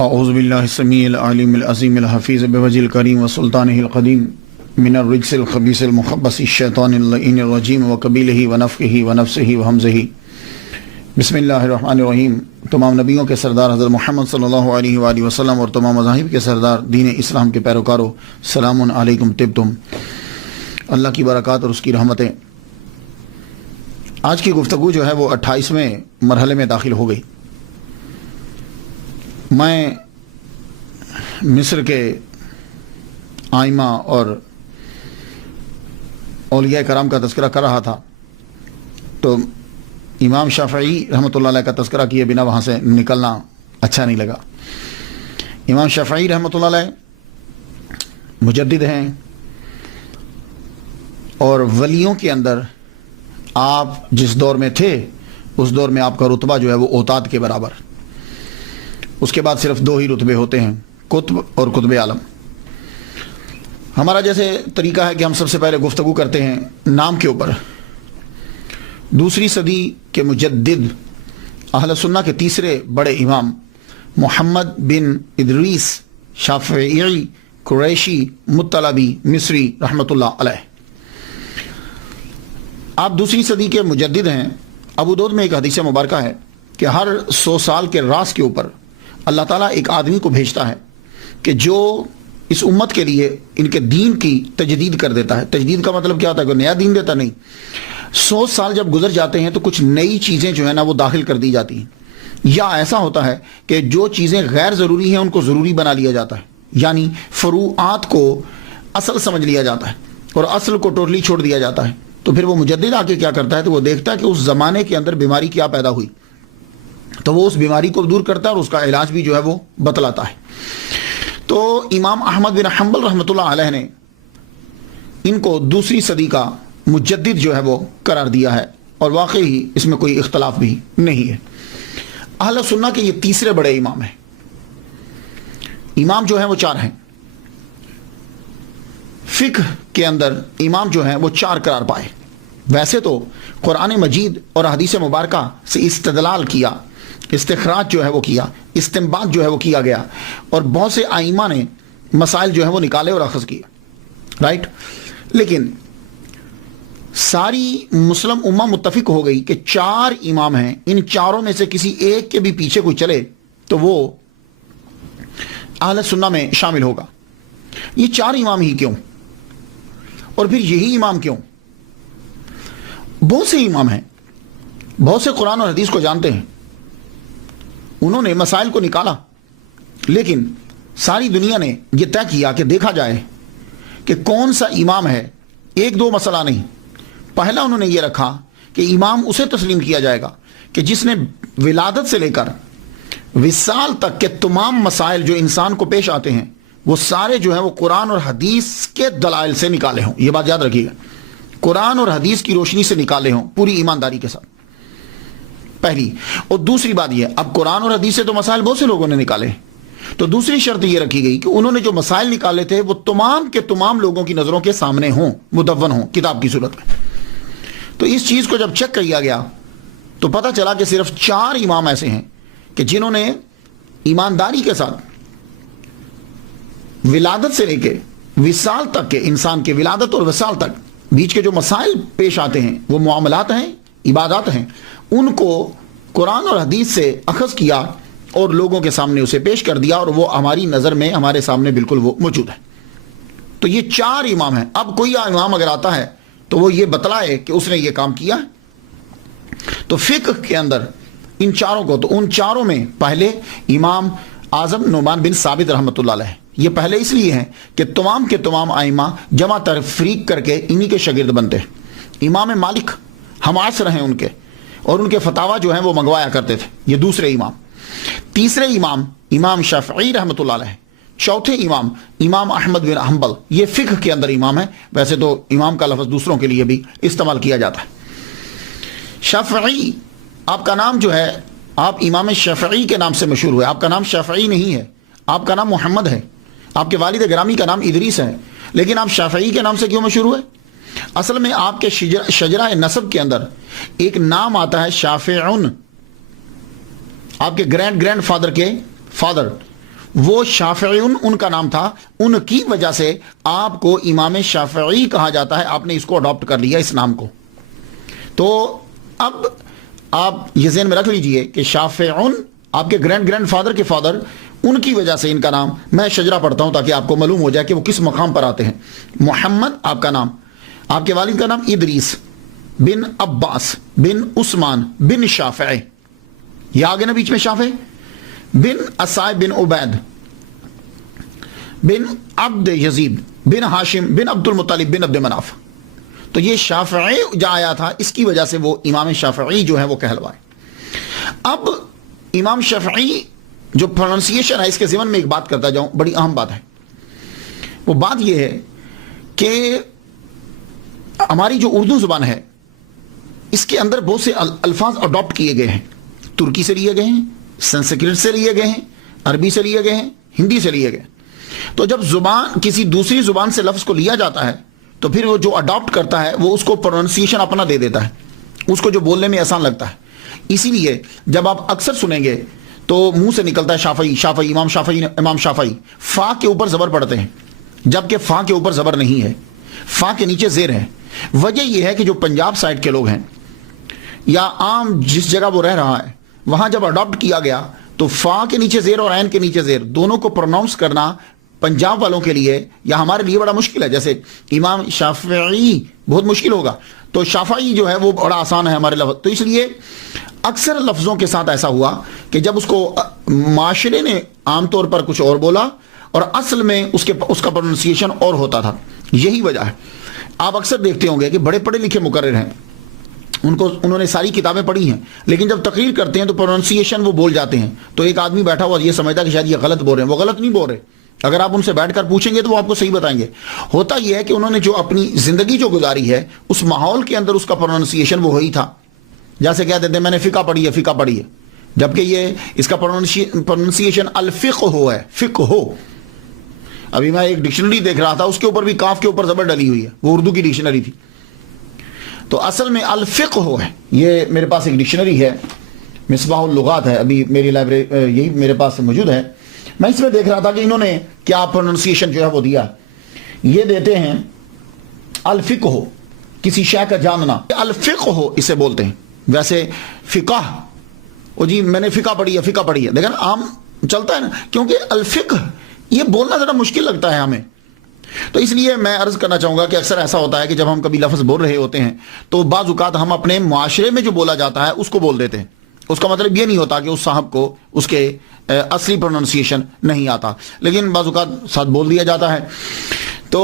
اعوذ باللہ السمیع العلیم العظیم الحفیظ بوجہ الکریم وسلطانہ القدیم من الرجس الخبیث المخبث الشیطان اللعین الرجیم وقبیلہ ونفخہ ونفسہ وہمزہ۔ بسم اللہ الرحمن الرحیم۔ تمام نبیوں کے سردار حضرت محمد صلی اللہ علیہ وآلہ وسلم اور تمام مذاہب کے سردار دین اسلام کے پیروکاروں، سلام علیکم طبتم۔ اللہ کی برکات اور اس کی رحمتیں۔ آج کی گفتگو جو ہے وہ 28ویں مرحلے میں داخل ہو گئی۔ میں مصر کے آئمہ اور اولیاء کرام کا تذکرہ کر رہا تھا تو امام شافعی رحمۃ اللہ علیہ کا تذکرہ کیے بنا وہاں سے نکلنا اچھا نہیں لگا۔ امام شافعی رحمۃ اللہ علیہ مجدد ہیں اور ولیوں کے اندر آپ جس دور میں تھے اس دور میں آپ کا رتبہ جو ہے وہ اوتاد کے برابر۔ اس کے بعد صرف 2 ہی رتبے ہوتے ہیں، قطب اور قطب عالم۔ ہمارا جیسے طریقہ ہے کہ ہم سب سے پہلے گفتگو کرتے ہیں نام کے اوپر۔ دوسری صدی کے مجدد اہل سنہ کے تیسرے بڑے امام محمد بن ادریس شافعی قریشی مطلبی مصری رحمۃ اللہ علیہ، آپ دوسری صدی کے مجدد ہیں۔ ابو داؤد میں ایک حدیث مبارکہ ہے کہ ہر 100 سال کے راس کے اوپر اللہ تعالیٰ ایک آدمی کو بھیجتا ہے کہ جو اس امت کے لیے ان کے دین کی تجدید کر دیتا ہے۔ تجدید کا مطلب کیا ہوتا ہے؟ کہ نیا دین دیتا نہیں۔ 100 سال جب گزر جاتے ہیں تو کچھ نئی چیزیں جو ہے نا وہ داخل کر دی جاتی ہیں، یا ایسا ہوتا ہے کہ جو چیزیں غیر ضروری ہیں ان کو ضروری بنا لیا جاتا ہے، یعنی فروعات کو اصل سمجھ لیا جاتا ہے اور اصل کو ٹوٹلی چھوڑ دیا جاتا ہے۔ تو پھر وہ مجدد آ کے کیا کرتا ہے تو وہ دیکھتا ہے کہ اس زمانے کے اندر بیماری کیا پیدا ہوئی تو وہ اس بیماری کو دور کرتا ہے اور اس کا علاج بھی جو ہے وہ بتلاتا ہے۔ تو امام احمد بن حنبل رحمۃ اللہ علیہ نے ان کو دوسری صدی کا مجدد جو ہے وہ قرار دیا ہے، اور واقعی اس میں کوئی اختلاف بھی نہیں ہے۔ اہل سنہ کے یہ تیسرے بڑے امام ہیں۔ امام جو ہیں وہ 4 ہیں۔ فقہ کے اندر امام جو ہیں وہ 4 قرار پائے۔ ویسے تو قرآن مجید اور حدیث مبارکہ سے استدلال کیا، استخراج جو ہے وہ کیا، استنباط جو ہے وہ کیا گیا، اور بہت سے ائمہ نے مسائل جو ہے وہ نکالے اور اخذ کیے، رائٹ۔ لیکن ساری مسلم امہ متفق ہو گئی کہ 4 امام ہیں، ان چاروں میں سے کسی ایک کے بھی پیچھے کوئی چلے تو وہ اہل سنہ میں شامل ہوگا۔ یہ 4 امام ہی کیوں، اور پھر یہی امام کیوں؟ بہت سے امام ہیں، بہت سے قرآن اور حدیث کو جانتے ہیں، انہوں نے مسائل کو نکالا، لیکن ساری دنیا نے یہ طے کیا کہ دیکھا جائے کہ کون سا امام ہے۔ 1-2 مسئلہ نہیں، پہلا انہوں نے یہ رکھا کہ امام اسے تسلیم کیا جائے گا کہ جس نے ولادت سے لے کر وصال تک کے تمام مسائل جو انسان کو پیش آتے ہیں وہ سارے جو ہیں وہ قرآن اور حدیث کے دلائل سے نکالے ہوں۔ یہ بات یاد رکھیے گا، قرآن اور حدیث کی روشنی سے نکالے ہوں پوری ایمانداری کے ساتھ، پہلی۔ اور دوسری بات یہ، اب قرآن اور حدیث سے تو مسائل بہت سے لوگوں نے نکالے ہیں، تو دوسری شرط یہ رکھی گئی کہ انہوں نے جو مسائل نکالے تھے وہ تمام کے تمام لوگوں کی نظروں کے سامنے ہوں، مدون ہوں کتاب کی صورت میں۔ تو اس چیز کو جب چیک کیا گیا تو پتہ چلا کہ صرف 4 امام ایسے ہیں کہ جنہوں نے ایمانداری کے ساتھ ولادت سے لے کے وصال تک کے، انسان کے ولادت اور وصال تک بیچ کے جو مسائل پیش آتے ہیں وہ معاملات ہیں، عبادات ہیں، ان کو قرآن اور حدیث سے اخذ کیا اور لوگوں کے سامنے اسے پیش کر دیا، اور وہ ہماری نظر میں ہمارے سامنے بالکل وہ موجود ہے۔ تو یہ 4 امام ہیں۔ اب کوئی امام اگر آتا ہے تو وہ یہ بتلائے کہ اس نے یہ کام کیا۔ تو فقہ کے اندر ان 4 کو، تو ان 4 میں پہلے امام اعظم نعمان بن ثابت رحمۃ اللہ علیہ، یہ پہلے اس لیے ہیں کہ تمام کے تمام ائمہ جمع تفریق کر کے انہی کے شاگرد بنتے ہیں۔ امام مالک ہم عصر ہیں ان کے، اور ان کے فتاویٰ جو ہیں وہ منگوایا کرتے تھے۔ یہ دوسرے امام۔ تیسرے امام امام شافعی رحمۃ اللہ علیہ۔ چوتھے امام امام احمد بن حنبل، یہ فقہ کے اندر امام ہے۔ ویسے تو امام کا لفظ دوسروں کے لیے بھی استعمال کیا جاتا ہے۔ شافعی، آپ کا نام جو ہے، آپ امام شافعی کے نام سے مشہور ہوئے۔ آپ کا نام شافعی نہیں ہے، آپ کا نام محمد ہے۔ آپ کے والد گرامی کا نام ادریس ہے، لیکن آپ شافعی کے نام سے کیوں مشہور ہوئے؟ اصل میں آپ کے شجرہ نسب کے اندر ایک نام آتا ہے شافعون، آپ کے گرینڈ فادر کے فادر، وہ شافعیون ان کا نام تھا، ان کی وجہ سے آپ کو امام شافعی کہا جاتا ہے، آپ نے اس کو اڈاپٹ کر لیا اس نام کو۔ تو اب آپ یہ ذہن میں رکھ لیجئے کہ شافعیون آپ کے گرینڈ فادر کے فادر، ان کی وجہ سے ان کا نام، میں شجرہ پڑھتا ہوں تاکہ آپ کو معلوم ہو جائے کہ وہ کس مقام پر آتے ہیں۔ محمد آپ کا نام، آپ کے والد کا نام ادریس بن عباس بن عثمان بن شافع، یہ آگے نا بیچ میں شافع، بن اسائب بن عبید بن عبد یزید بن ہاشم بن عبد المطلب بن عبد مناف۔ تو یہ شافعی جو آیا تھا، اس کی وجہ سے وہ امام شافعی جو ہے وہ کہلوائے۔ اب امام شافعی جو پروننسیشن ہے، اس کے ضمن میں ایک بات کرتا جاؤں، بڑی اہم بات ہے۔ وہ بات یہ ہے کہ ہماری جو اردو زبان ہے، اس کے اندر بہت سے الفاظ اڈاپٹ کیے گئے ہیں، ترکی سے لیے گئے ہیں، سنسکرت سے لیے گئے ہیں، عربی سے لیے گئے ہیں، ہندی سے لیے گئے۔ تو جب زبان کسی دوسری زبان سے لفظ کو لیا جاتا ہے تو پھر وہ جو اڈاپٹ کرتا ہے وہ اس کو پروننسیشن اپنا دے دیتا ہے، اس کو جو بولنے میں آسان لگتا ہے۔ اسی لیے جب آپ اکثر سنیں گے تو منہ سے نکلتا ہے شافعی شافعی، امام شافعی، فا کے اوپر زبر پڑتے ہیں، جبکہ فا کے اوپر زبر نہیں ہے، فا کے نیچے زیر ہے۔ وجہ یہ ہے کہ جو پنجاب سائڈ کے لوگ ہیں یا عام جس جگہ وہ رہ رہا ہے، وہاں جب اڈاپٹ کیا گیا تو فا کے نیچے زیر اور عین کے نیچے زیر دونوں کو پروناؤنس کرنا پنجاب والوں کے لیے یا ہمارے لیے بڑا مشکل ہے۔ جیسے امام شافعی بہت مشکل ہوگا، تو شافعی جو ہے وہ بڑا آسان ہے ہمارے لفظ۔ تو اس لیے اکثر لفظوں کے ساتھ ایسا ہوا کہ جب اس کو معاشرے نے عام طور پر کچھ اور بولا اور اصل میں اس کا پروننسیشن اور ہوتا تھا، یہی وجہ ہے۔ آپ اکثر دیکھتے ہوں گے کہ بڑے پڑھے لکھے مقرر ہیں، انہوں نے ساری کتابیں پڑھی ہیں، لیکن جب تقریر کرتے ہیں تو پروننسیشن وہ بول جاتے ہیں، تو ایک آدمی بیٹھا ہوا یہ سمجھتا کہ شاید یہ غلط بول رہے ہیں۔ وہ غلط نہیں بول رہے، اگر آپ ان سے بیٹھ کر پوچھیں گے تو وہ آپ کو صحیح بتائیں گے۔ ہوتا یہ ہے کہ انہوں نے جو اپنی زندگی جو گزاری ہے، اس ماحول کے اندر اس کا پروننسیشن وہ وہی تھا۔ جیسے کہتے ہیں میں نے فقہ پڑھی ہے، جبکہ یہ اس کا پروننسیشن الفقہ ہے، فقہ ہو۔ ابھی میں ایک ڈکشنری دیکھ رہا تھا، اس کے اوپر بھی کاف کے اوپر زبر ڈلی ہوئی ہے، وہ اردو کی ڈکشنری تھی، تو اصل میں الفقہ ہے۔ یہ میرے پاس ایک ڈکشنری ہے، مصباح اللغات ہے، ابھی میری لائبریری یہی میرے پاس موجود ہے۔ میں اس میں دیکھ رہا تھا کہ انہوں نے کیا پروننسیشن جو ہے وہ دیا، یہ دیتے ہیں الفقہ ہو، کسی شے کا جاننا، الفقہ ہو اسے بولتے ہیں۔ ویسے فقہ، او جی میں نے فقہ پڑھی ہے، دیکھا نا عام چلتا ہے نا، کیونکہ الفقہ یہ بولنا ذرا مشکل لگتا ہے ہمیں۔ تو اس لیے میں عرض کرنا چاہوں گا کہ اکثر ایسا ہوتا ہے کہ جب ہم کبھی لفظ بول رہے ہوتے ہیں تو بعض اوقات ہم اپنے معاشرے میں جو بولا جاتا ہے اس کو بول دیتے ہیں، اس کا مطلب یہ نہیں ہوتا کہ اس صاحب کو اس کے اصلی پروننسیشن نہیں آتا، لیکن بعض اوقات ساتھ بول دیا جاتا ہے۔ تو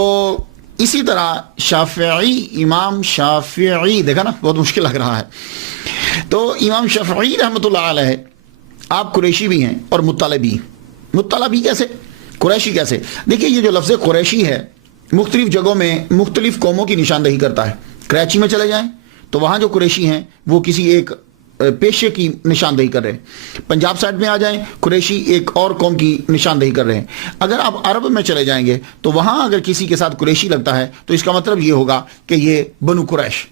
اسی طرح شافعی، امام شافعی، دیکھا نا بہت مشکل لگ رہا ہے۔ تو امام شافعی رحمۃ اللہ علیہ، آپ قریشی بھی ہیں اور مطلبی کیسے، قریشی کیسے؟ دیکھیے یہ جو لفظ قریشی ہے مختلف جگہوں میں مختلف قوموں کی نشاندہی کرتا ہے۔ کراچی میں چلے جائیں تو وہاں جو قریشی ہیں وہ کسی ایک پیشے کی نشاندہی کر رہے ہیں، پنجاب سائڈ میں آ جائیں قریشی ایک اور قوم کی نشاندہی کر رہے ہیں۔ اگر آپ عرب میں چلے جائیں گے تو وہاں اگر کسی کے ساتھ قریشی لگتا ہے تو اس کا مطلب یہ ہوگا کہ یہ بنو قریش،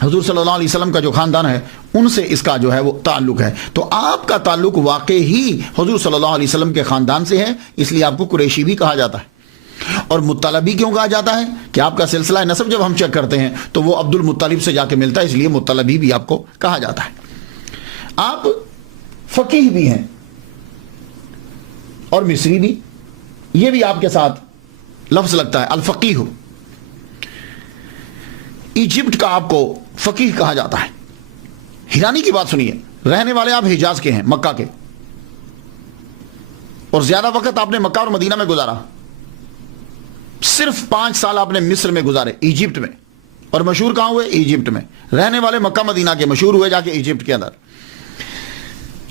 حضور صلی اللہ علیہ وسلم کا جو خاندان ہے ان سے اس کا جو ہے وہ تعلق ہے۔ تو آپ کا تعلق واقعی ہی حضور صلی اللہ علیہ وسلم کے خاندان سے ہے، اس لیے آپ کو قریشی بھی کہا جاتا ہے۔ اور مطلبی کیوں کہا جاتا ہے کہ آپ کا سلسلہ نسب جب ہم چیک کرتے ہیں تو وہ عبد المطلب سے جا کے ملتا ہے، اس لیے مطلبی بھی آپ کو کہا جاتا ہے۔ آپ فقیہ بھی ہیں اور مصری بھی، یہ بھی آپ کے ساتھ لفظ لگتا ہے الفقیہ۔ ایجپٹ کا آپ کو فقیہ کہا جاتا ہے۔ حیرانی کی بات سنیے، رہنے والے آپ حجاز کے ہیں، مکہ کے، اور زیادہ وقت آپ نے مکہ اور مدینہ میں گزارا، صرف 5 سال آپ نے مصر میں گزارے، ایجپٹ میں، اور مشہور کہاں ہوئے؟ ایجپٹ میں۔ رہنے والے مکہ مدینہ کے، مشہور ہوئے جا کے ایجپٹ کے اندر۔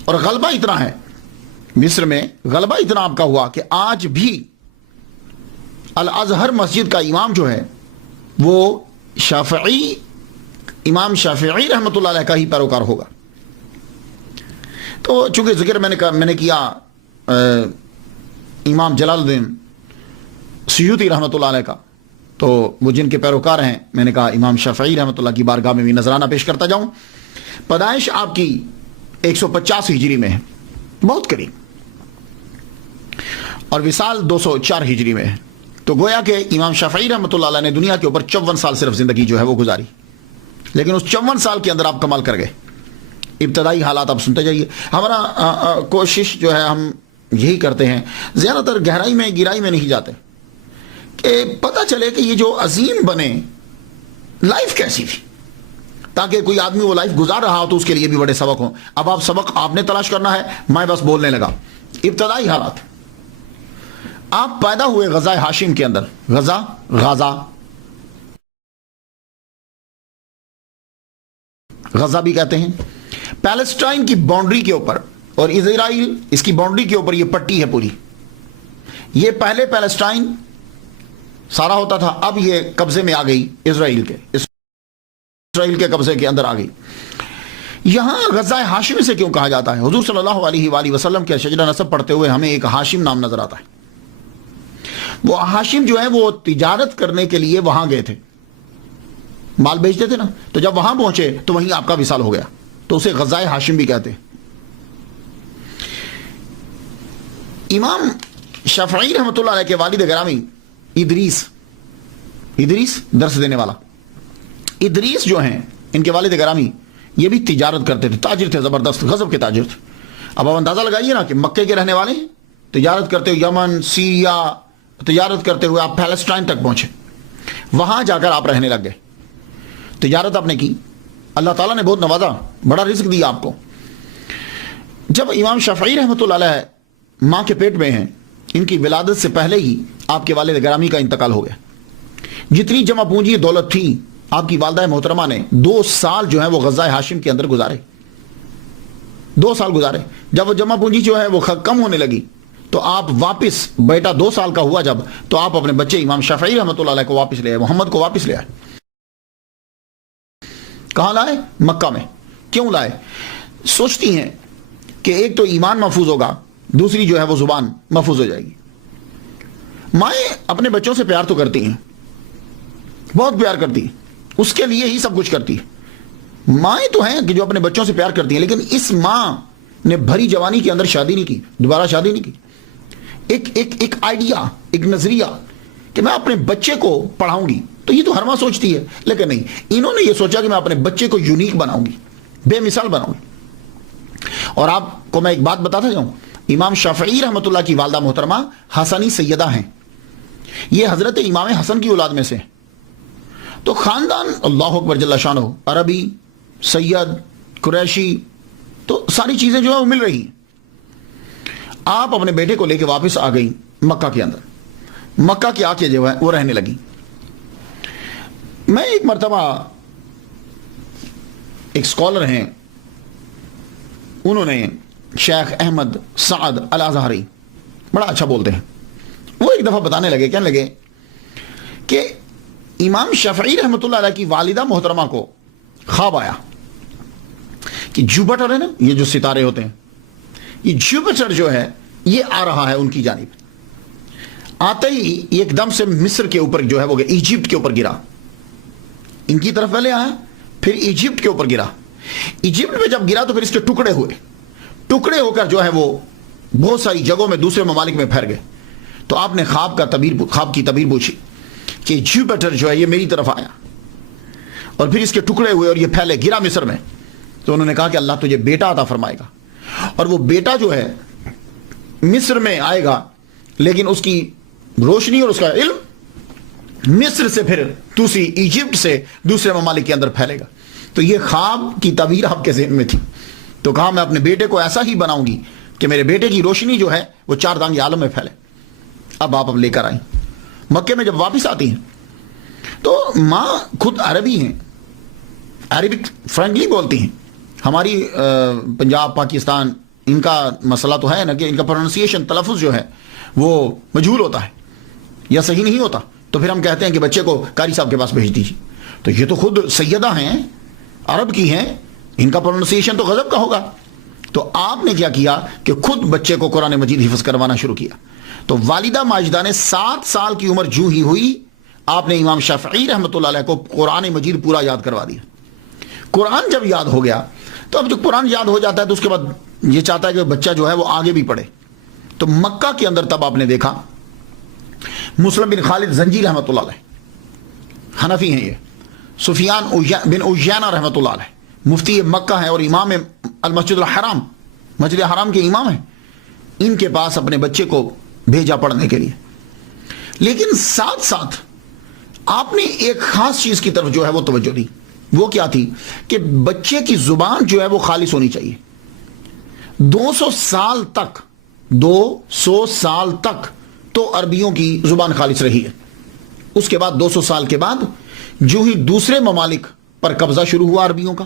اور غلبہ اتنا ہے مصر میں، غلبہ اتنا آپ کا ہوا کہ آج بھی الازہر مسجد کا امام جو ہے وہ شافعی، امام شافعی رحمۃ اللہ علیہ کا ہی پیروکار ہوگا۔ تو چونکہ ذکر میں نے کیا امام جلال الدین سیوطی رحمۃ اللہ علیہ کا، تو وہ جن کے پیروکار ہیں، میں نے کہا امام شافعی رحمۃ اللہ کی بارگاہ میں بھی نذرانہ پیش کرتا جاؤں۔ پیدائش آپ کی 150 ہجری میں ہے، بہت قریب۔ اور وصال 204 ہجری میں ہے. تو گویا کہ امام شافعی رحمۃ اللہ علیہ نے دنیا کے اوپر 54 سال صرف زندگی جو ہے وہ گزاری، لیکن اس 54 سال کے اندر آپ کمال کر گئے. ابتدائی حالات آپ سنتے جائیے. ہمارا کوشش جو ہے ہم یہی کرتے ہیں، زیادہ تر گہرائی میں نہیں جاتے، کہ پتہ چلے کہ یہ جو عظیم بنے لائف کیسی تھی، تاکہ کوئی آدمی وہ لائف گزار رہا ہو تو اس کے لیے بھی بڑے سبق ہوں. اب آپ سبق آپ نے تلاش کرنا ہے، میں بس بولنے لگا. ابتدائی حالات، آپ پیدا ہوئے غزہ ہاشم کے اندر. غزہ بھی کہتے ہیں. پیلسٹائن کی باؤنڈری کے اوپر، اور اسرائیل اس کی باؤنڈری کے اوپر یہ پٹی ہے پوری. یہ پہلے پیلسٹائن سارا ہوتا تھا، اب یہ قبضے میں آ گئی اسرائیل کے قبضے کے اندر آ گئی. یہاں غزہ ہاشم سے کیوں کہا جاتا ہے؟ حضور صلی اللہ علیہ وآلہ وسلم کے شجرہ نسب پڑھتے ہوئے ہمیں ایک ہاشم نام نظر آتا ہے. وہ ہاشم جو ہے وہ تجارت کرنے کے لیے وہاں گئے تھے، مال بیچتے تھے نا، تو جب وہاں پہنچے تو وہیں آپ کا وصال ہو گیا، تو اسے غزہ ہاشم بھی کہتے ہیں. امام شافعی رحمۃ اللہ علیہ کے والد گرامی ادریس درس دینے والا ادریس جو ہیں، ان کے والد گرامی یہ بھی تجارت کرتے تھے، تاجر تھے، زبردست غضب کے تاجر تھے. اب آپ اندازہ لگائیے نا کہ مکے کے رہنے والے ہیں، تجارت کرتے ہوئے یمن، سیریا تجارت کرتے ہوئے آپ پیلسٹائن تک پہنچے، وہاں جا کر آپ رہنے لگ گئے. تجارت آپ نے کی، اللہ تعالیٰ نے بہت نوازا، بڑا رزق دیا آپ کو. جب امام شافعی رحمۃ اللہ علیہ ماں کے پیٹ میں ہیں، ان کی ولادت سے پہلے ہی آپ کے والد گرامی کا انتقال ہو گیا. جتنی جمع پونجی دولت تھی، آپ کی والدہ محترمہ نے 2 سال جو ہے وہ غزہ ہاشم کے اندر گزارے. 2 سال گزارے. جب وہ جمع پونجی جو ہے وہ کم ہونے لگی تو آپ واپس، بیٹا 2 سال کا ہوا جب، تو آپ اپنے بچے امام شافعی رحمۃ اللہ علیہ کو واپس لے آئے، محمد کو واپس لے آئے. کہاں لائے؟ مکہ میں. کیوں لائے؟ سوچتی ہیں کہ ایک تو ایمان محفوظ ہوگا، دوسری جو ہے وہ زبان محفوظ ہو جائے گی. مائیں اپنے بچوں سے پیار تو کرتی ہیں، بہت پیار کرتی ہیں، اس کے لیے ہی سب کچھ کرتی ہے. مائیں تو ہیں کہ جو اپنے بچوں سے پیار کرتی ہیں، لیکن اس ماں نے بھری جوانی کے اندر شادی نہیں کی، دوبارہ شادی نہیں کی. ایک آئیڈیا، ایک نظریہ کہ میں اپنے بچے کو پڑھاؤں گی، تو یہ تو ہر ماں سوچتی ہے، لیکن نہیں، انہوں نے یہ سوچا کہ میں اپنے بچے کو یونیک بناؤں گی، بے مثال بناؤں گی. اور آپ کو میں ایک بات بتاتا جاؤں، امام شافعی رحمۃ اللہ کی والدہ محترمہ حسنی سیدہ ہیں. یہ حضرت امام حسن کی اولاد میں سے ہیں. تو خاندان اللہ اکبر جل شانہ، عربی، سید، قریشی، تو ساری چیزیں جو ہے وہ مل رہی ہیں. آپ اپنے بیٹے کو لے کے واپس آ گئی مکہ کے اندر. مکہ کے آ کے جو ہے وہ رہنے لگی. میں ایک مرتبہ، ایک سکولر ہیں، انہوں نے شیخ احمد سعد الازہری، بڑا اچھا بولتے ہیں، وہ ایک دفعہ بتانے لگے، کہنے لگے کہ امام شافعی رحمۃ اللہ علیہ کی والدہ محترمہ کو خواب آیا کہ جوپیٹر ہے نا، یہ جو ستارے ہوتے ہیں، یہ جوپیٹر جو ہے یہ آ رہا ہے ان کی جانب. آتے ہی ایک دم سے مصر کے اوپر جو ہے وہ ایجپٹ کے اوپر گرا. ان کی طرف پہلے آیا، پھر ایجپٹ کے اوپر گرا. ایجپٹ میں جب گرا تو پھر اس کے ٹکڑے ہوئے، ٹکڑے ہو کر جو ہے وہ بہت ساری جگہوں میں دوسرے ممالک میں پھیل گئے. تو آپ نے خواب کی تعبیر پوچھی کہ جوپیٹر جو ہے یہ میری طرف آیا، اور پھر اس کے ٹکڑے ہوئے اور یہ پھیلے، گرا مصر میں. تو انہوں نے کہا کہ اللہ تجھے بیٹا عطا فرمائے گا، اور وہ بیٹا جو ہے مصر میں آئے گا، لیکن اس کی روشنی اور اس کا علم مصر سے پھر دوسری ایجپٹ سے دوسرے ممالک کے اندر پھیلے گا. تو یہ خواب کی تعبیر آپ کے ذہن میں تھی. تو کہا میں اپنے بیٹے کو ایسا ہی بناؤں گی کہ میرے بیٹے کی روشنی جو ہے وہ 4 دانگ عالم میں پھیلے. اب لے کر آئیں. مکے میں جب واپس آتی ہیں تو ماں خود عربی ہیں، عربک فرینکلی بولتی ہیں. ہماری پنجاب، پاکستان، ان کا مسئلہ تو ہے نا کہ ان کا پروننسیشن، تلفظ جو ہے وہ مجہول ہوتا ہے یا صحیح نہیں ہوتا، تو پھر ہم کہتے ہیں کہ بچے کو قاری صاحب کے پاس بھیج دیجیے. تو یہ تو خود سیدہ ہیں، عرب کی ہیں، ان کا پروننسیشن تو غضب کا ہوگا. تو آپ نے کیا کیا کہ خود بچے کو قرآن مجید حفظ کروانا شروع کیا. تو والدہ ماجدہ نے 7 سال کی عمر جو ہی ہوئی، آپ نے امام شافعی رحمۃ اللہ علیہ کو قرآن مجید پورا یاد کروا دیا. قرآن جب یاد ہو گیا تو اب جو قرآن یاد ہو جاتا ہے تو اس کے بعد یہ چاہتا ہے کہ بچہ جو ہے وہ آگے بھی پڑھے. تو مکہ کے اندر تب آپ نے دیکھا مسلم بن خالد زنجی رحمۃ اللہ علیہ، حنفی ہیں یہ، سفیان بن عیینہ رحمۃ اللہ علیہ مفتی مکہ ہیں اور امام المسجد الحرام، مسجد حرام کے امام ہیں، ان کے پاس اپنے بچے کو بھیجا پڑھنے کے لیے. لیکن ساتھ ساتھ آپ نے ایک خاص چیز کی طرف جو ہے وہ توجہ دی. وہ کیا تھی کہ بچے کی زبان جو ہے وہ خالص ہونی چاہیے. 200 سال تک تو عربیوں کی زبان خالص رہی ہے. اس کے بعد 200 سال کے بعد جو ہی دوسرے ممالک پر قبضہ شروع ہوا عربیوں کا،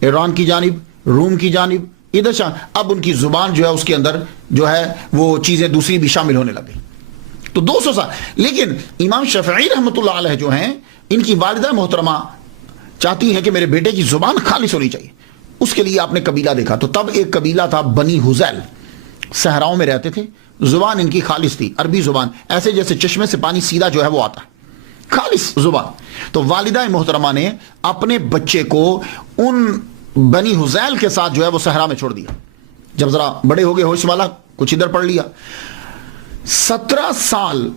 ایران کی جانب، روم کی جانب، ادھر اب ان کی زبان جو ہے اس کے اندر جو ہے وہ چیزیں دوسری بھی شامل ہونے لگی. تو 200 سال. لیکن امام شافعی رحمۃ اللہ علیہ جو ہیں، ان کی والدہ محترمہ چاہتی ہیں کہ میرے بیٹے کی زبان خالص ہونی چاہیے. اس کے لیے آپ نے قبیلہ دیکھا. تو تب ایک قبیلہ تھا بنی حذیل، صحراؤں میں رہتے تھے، زبان ان کی خالص تھی، عربی زبان، ایسے جیسے چشمے سے پانی سیدھا جو ہے وہ آتا ہے، خالص زبان. تو والدہ محترمہ نے اپنے بچے کو ان بنی حذیل کے ساتھ جو ہے وہ صحرا میں چھوڑ دیا. جب ذرا بڑے ہو گئے، ہوش والا، کچھ ادھر پڑھ لیا. 17 سال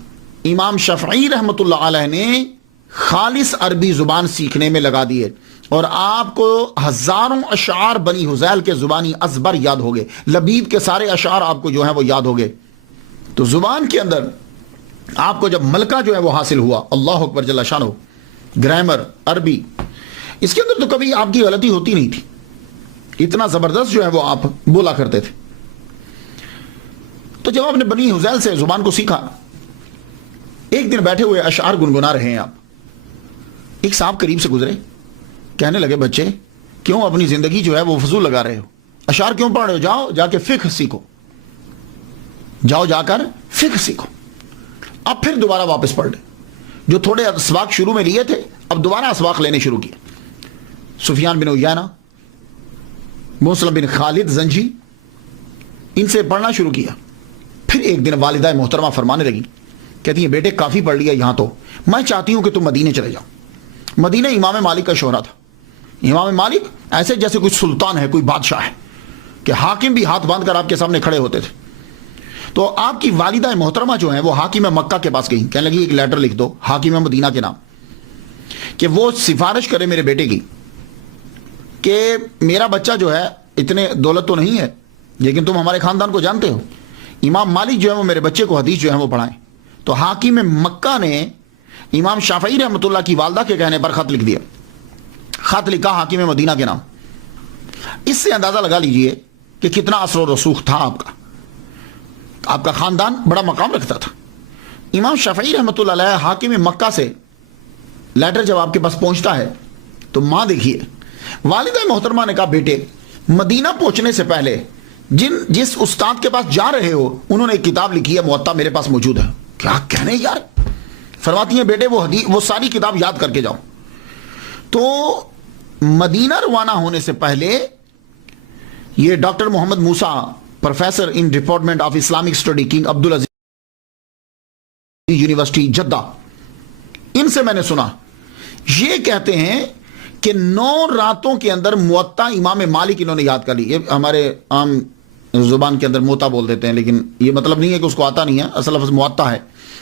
امام شافعی رحمۃ اللہ علیہ نے خالص عربی زبان سیکھنے میں لگا دیے، اور آپ کو ہزاروں اشعار بنی حذیل کے زبانی ازبر یاد ہو گئے. لبید کے سارے اشعار آپ کو جو ہے وہ یاد ہو گئے. تو زبان کے اندر آپ کو جب ملکہ جو ہے وہ حاصل ہوا، اللہ اکبر جل شانہ، گرامر، عربی، اس کے اندر تو کبھی آپ کی غلطی ہوتی نہیں تھی. اتنا زبردست جو ہے وہ آپ بولا کرتے تھے. تو جب آپ نے بنی حذیل سے زبان کو سیکھا، ایک دن بیٹھے ہوئے اشعار گنگنا رہے ہیں آپ، ایک صاحب قریب سے گزرے، کہنے لگے بچے کیوں اپنی زندگی جو ہے وہ فضول لگا رہے ہو، اشعار کیوں پڑھ رہے ہو، جاؤ جا کے فقہ سیکھو، جاؤ جا کر فقہ سیکھو. اب پھر دوبارہ واپس پڑھ لیں. جو تھوڑے اسباق شروع میں لیے تھے اب دوبارہ اسباق لینے شروع کیے. سفیان بن عیینہ، مسلم بن خالد زنجی، ان سے پڑھنا شروع کیا. پھر ایک دن والدہ محترمہ فرمانے لگی، کہتی ہیں بیٹے کافی پڑھ لیا یہاں تو، میں چاہتی ہوں کہ تم مدینے چلے جاؤ. مدینہ امام مالک کا شہرہ تھا. امام مالک ایسے جیسے کوئی سلطان ہے، کوئی بادشاہ ہے، کہ حاکم بھی ہاتھ باندھ کر آپ کے سامنے کھڑے ہوتے تھے. تو آپ کی والدہ محترمہ جو ہیں وہ حاکم مکہ کے پاس گئی، کہنے لگی ایک لیٹر لکھ دو حاکم مدینہ کے نام، کہ وہ سفارش کرے میرے بیٹے کی کہ میرا بچہ جو ہے، اتنے دولت تو نہیں ہے لیکن تم ہمارے خاندان کو جانتے ہو، امام مالک جو ہے وہ میرے بچے کو حدیث جو ہے وہ پڑھائیں. تو حاکم مکہ نے امام شافعی رحمۃ اللہ کی والدہ کے کہنے پر خط لکھ دیا. خط لکھا حاکم مدینہ کے نام. اس سے اندازہ لگا لیجئے کہ کتنا اثر و رسوخ تھا آپ کا. آپ کا خاندان بڑا مقام رکھتا تھا. امام شافعی رحمۃ اللہ علیہ حاکم مکہ سے لیٹر جب آپ کے پاس پہنچتا ہے تو ماں دیکھیے، والدہ محترمہ نے کہا بیٹے مدینہ پہنچنے سے پہلے جس استاد کے پاس جا رہے ہو انہوں نے ایک کتاب لکھی ہے، موطا میرے پاس موجود ہے. کیا کہنے یار. فرماتی ہیں بیٹے وہ ساری کتاب یاد کر کے جاؤ. تو مدینہ روانہ ہونے سے پہلے یہ doctor Muhammad Musa, professor in department of Islamic study, King Abdulaziz University Jeddah, ان سے میں نے سنا، یہ کہتے ہیں کہ 9 راتوں کے اندر موطا امام مالک انہوں نے یاد کر لی. یہ ہمارے عام زبان کے اندر موطا بول دیتے ہیں، لیکن یہ مطلب نہیں ہے کہ اس کو آتا نہیں ہے، اصل لفظ موطا ہے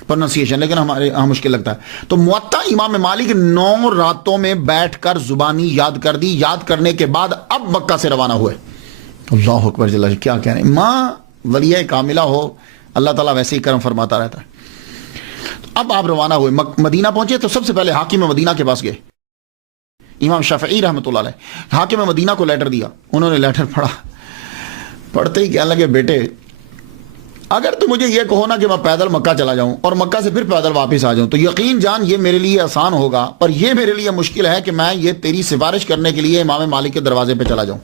پروننسیشن، لیکن ہمارے یہاں مشکل لگتا ہے. تو موطا امام مالک 9 راتوں میں بیٹھ کر زبانی یاد کر دی. یاد کرنے کے بعد اب مکہ سے روانہ ہوئے. اللہ اکبر جل، کیا کہہ رہے ہیں. ماں ولیہ کاملہ ہو، اللہ تعالیٰ ویسے ہی کرم فرماتا رہتا ہے. اب آپ روانہ ہوئے، مدینہ پہنچے تو سب سے پہلے حاکم مدینہ کے پاس گئے، امام شافعی رحمۃ اللہ علیہ. حاکم مدینہ کو لیٹر دیا. انہوں نے لیٹر پڑھا. پڑھتے ہی کہنے لگے بیٹے اگر تو مجھے یہ کہو نا کہ میں پیدل مکہ چلا جاؤں اور مکہ سے پھر پیدل واپس آ جاؤں تو یقین جان یہ میرے لیے آسان ہوگا، اور یہ میرے لیے مشکل ہے کہ میں یہ تیری سفارش کرنے کے لیے امام مالک کے دروازے پہ چلا جاؤں.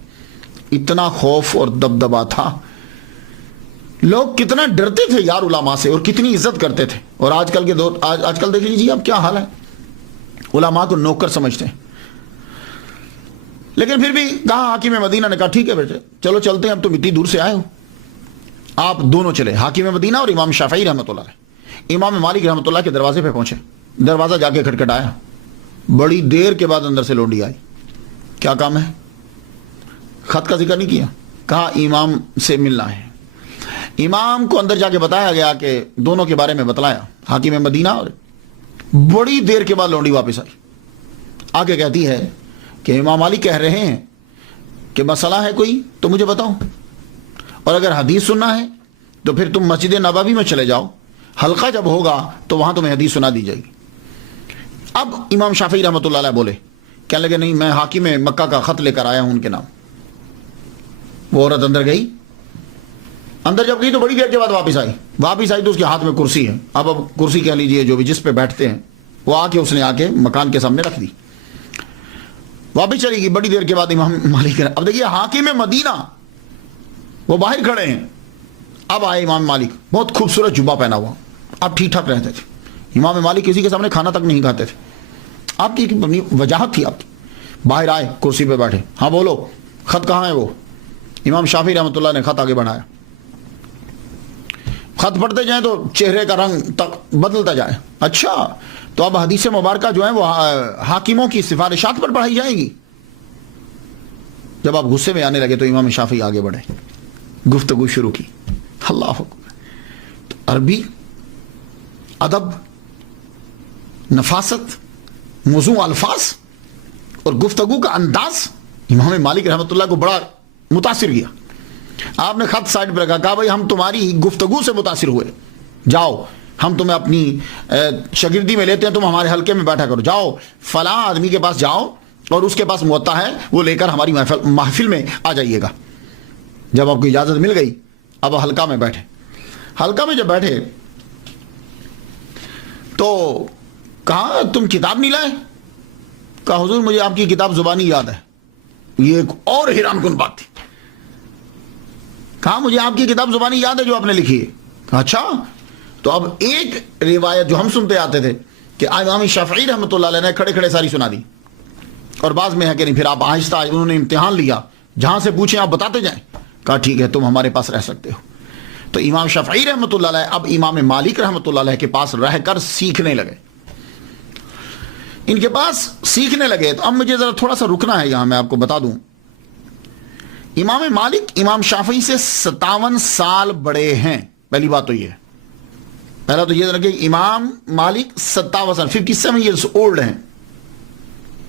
اتنا خوف اور دبدبا تھا. لوگ کتنا ڈرتے تھے یار علماء سے، اور کتنی عزت کرتے تھے. اور آج کل کے دور، آج کل دیکھ لیجیے اب کیا حال ہے، علماء کو نوکر سمجھتے ہیں. لیکن پھر بھی کہا حاکم مدینہ نے کہا ٹھیک ہے بیٹے چلو چلتے ہیں، اب تم اتنی دور سے آئے ہو. آپ دونوں چلے، حاکم مدینہ اور امام شافعی رحمۃ اللہ علیہ. امام مالک رحمۃ اللہ کے دروازے پہ پہنچے. دروازہ جا کے کھٹکھٹایا. بڑی دیر کے بعد اندر سے لونڈی آئی. کیا کام ہے؟ خط کا ذکر نہیں کیا، کہا امام سے ملنا ہے. امام کو اندر جا کے بتایا گیا کہ دونوں کے بارے میں بتلایا حاکم مدینہ، اور بڑی دیر کے بعد لونڈی واپس آئی، آگے کہتی ہے کہ امام مالک کہہ رہے ہیں کہ مسئلہ ہے کوئی تو مجھے بتاؤ، اور اگر حدیث سننا ہے تو پھر تم مسجد نبوی میں چلے جاؤ، حلقہ جب ہوگا تو وہاں تمہیں حدیث سنا دی جائے گی۔ اب امام شافعی رحمۃ اللہ علیہ بولے، کہنے لگے نہیں میں حاکم مکہ کا خط لے کر آیا ہوں ان کے نام۔ وہ عورت اندر گئی، اندر جب گئی تو بڑی دیر کے بعد واپس آئی تو اس کے ہاتھ میں کرسی ہے، اب کرسی کہہ لیجئے جو بھی جس پہ بیٹھتے ہیں، وہ اس نے آ کے مکان کے سامنے رکھ دی، واپس چلی گئی۔ بڑی دیر کے بعد امام مالک، اب دیکھیے حاکم مدینہ وہ باہر کھڑے ہیں، اب آئے امام مالک، بہت خوبصورت جبہ پہنا ہوا، اب ٹھیک ٹھاک رہتے تھے، امام مالک کسی کے سامنے کھانا تک نہیں کھاتے تھے، آپ کی وجاہت تھی آپ کی۔ باہر آئے، کرسی پہ بیٹھے، ہاں بولو خط کہاں ہے؟ وہ امام شافعی رحمۃ اللہ نے خط آگے بڑھایا، خط پڑھتے جائیں تو چہرے کا رنگ تک بدلتا جائے، اچھا تو اب حدیث مبارکہ جو ہے وہ حاکموں کی سفارشات پر پڑھائی جائے گی۔ جب آپ غصے میں آنے لگے تو امام شافعی آگے بڑھے، گفتگو شروع کی، اللہ اکبر، تو عربی، ادب، نفاست، موزوں الفاظ اور گفتگو کا انداز امام مالک رحمۃ اللہ کو بڑا متاثر کیا۔ آپ نے خط سائڈ پہ رکھا، کہا بھائی ہم تمہاری گفتگو سے متاثر ہوئے، جاؤ ہم تمہیں اپنی شاگردی میں لیتے ہیں، تم ہمارے حلقے میں بیٹھا کرو، جاؤ فلاں آدمی کے پاس جاؤ اور اس کے پاس موطا ہے، وہ لے کر ہماری محفل میں آ جائیے گا۔ جب آپ کو اجازت مل گئی اب حلقہ میں بیٹھے، حلقہ میں جب بیٹھے تو کہا تم کتاب نہیں لائے؟ کہا حضور مجھے آپ کی کتاب زبانی یاد ہے۔ یہ ایک اور حیران کن بات تھی، کہا مجھے آپ کی کتاب زبانی یاد ہے جو آپ نے لکھی ہے۔ اچھا، تو اب ایک روایت جو ہم سنتے آتے تھے کہ امام شافعی رحمۃ اللہ علیہ نے کھڑے کھڑے ساری سنا دی، اور بعض میں ہے کہ نہیں پھر آپ آہستہ انہوں نے امتحان لیا، جہاں سے پوچھیں آپ بتاتے جائیں، کہا ٹھیک ہے تم ہمارے پاس رہ سکتے ہو۔ تو امام شافعی رحمۃ اللہ علیہ اب امام مالک رحمۃ اللہ علیہ کے پاس رہ کر سیکھنے لگے، ان کے پاس سیکھنے لگے۔ تو اب مجھے ذرا تھوڑا سا رکنا ہے یہاں، میں آپ کو بتا دوں امام مالک امام شافعی سے 57 سال بڑے ہیں، پہلی بات تو یہ ہے، پہلا تو یہ کہ امام مالک 57 سال 57 ایئرس اولڈ ہیں،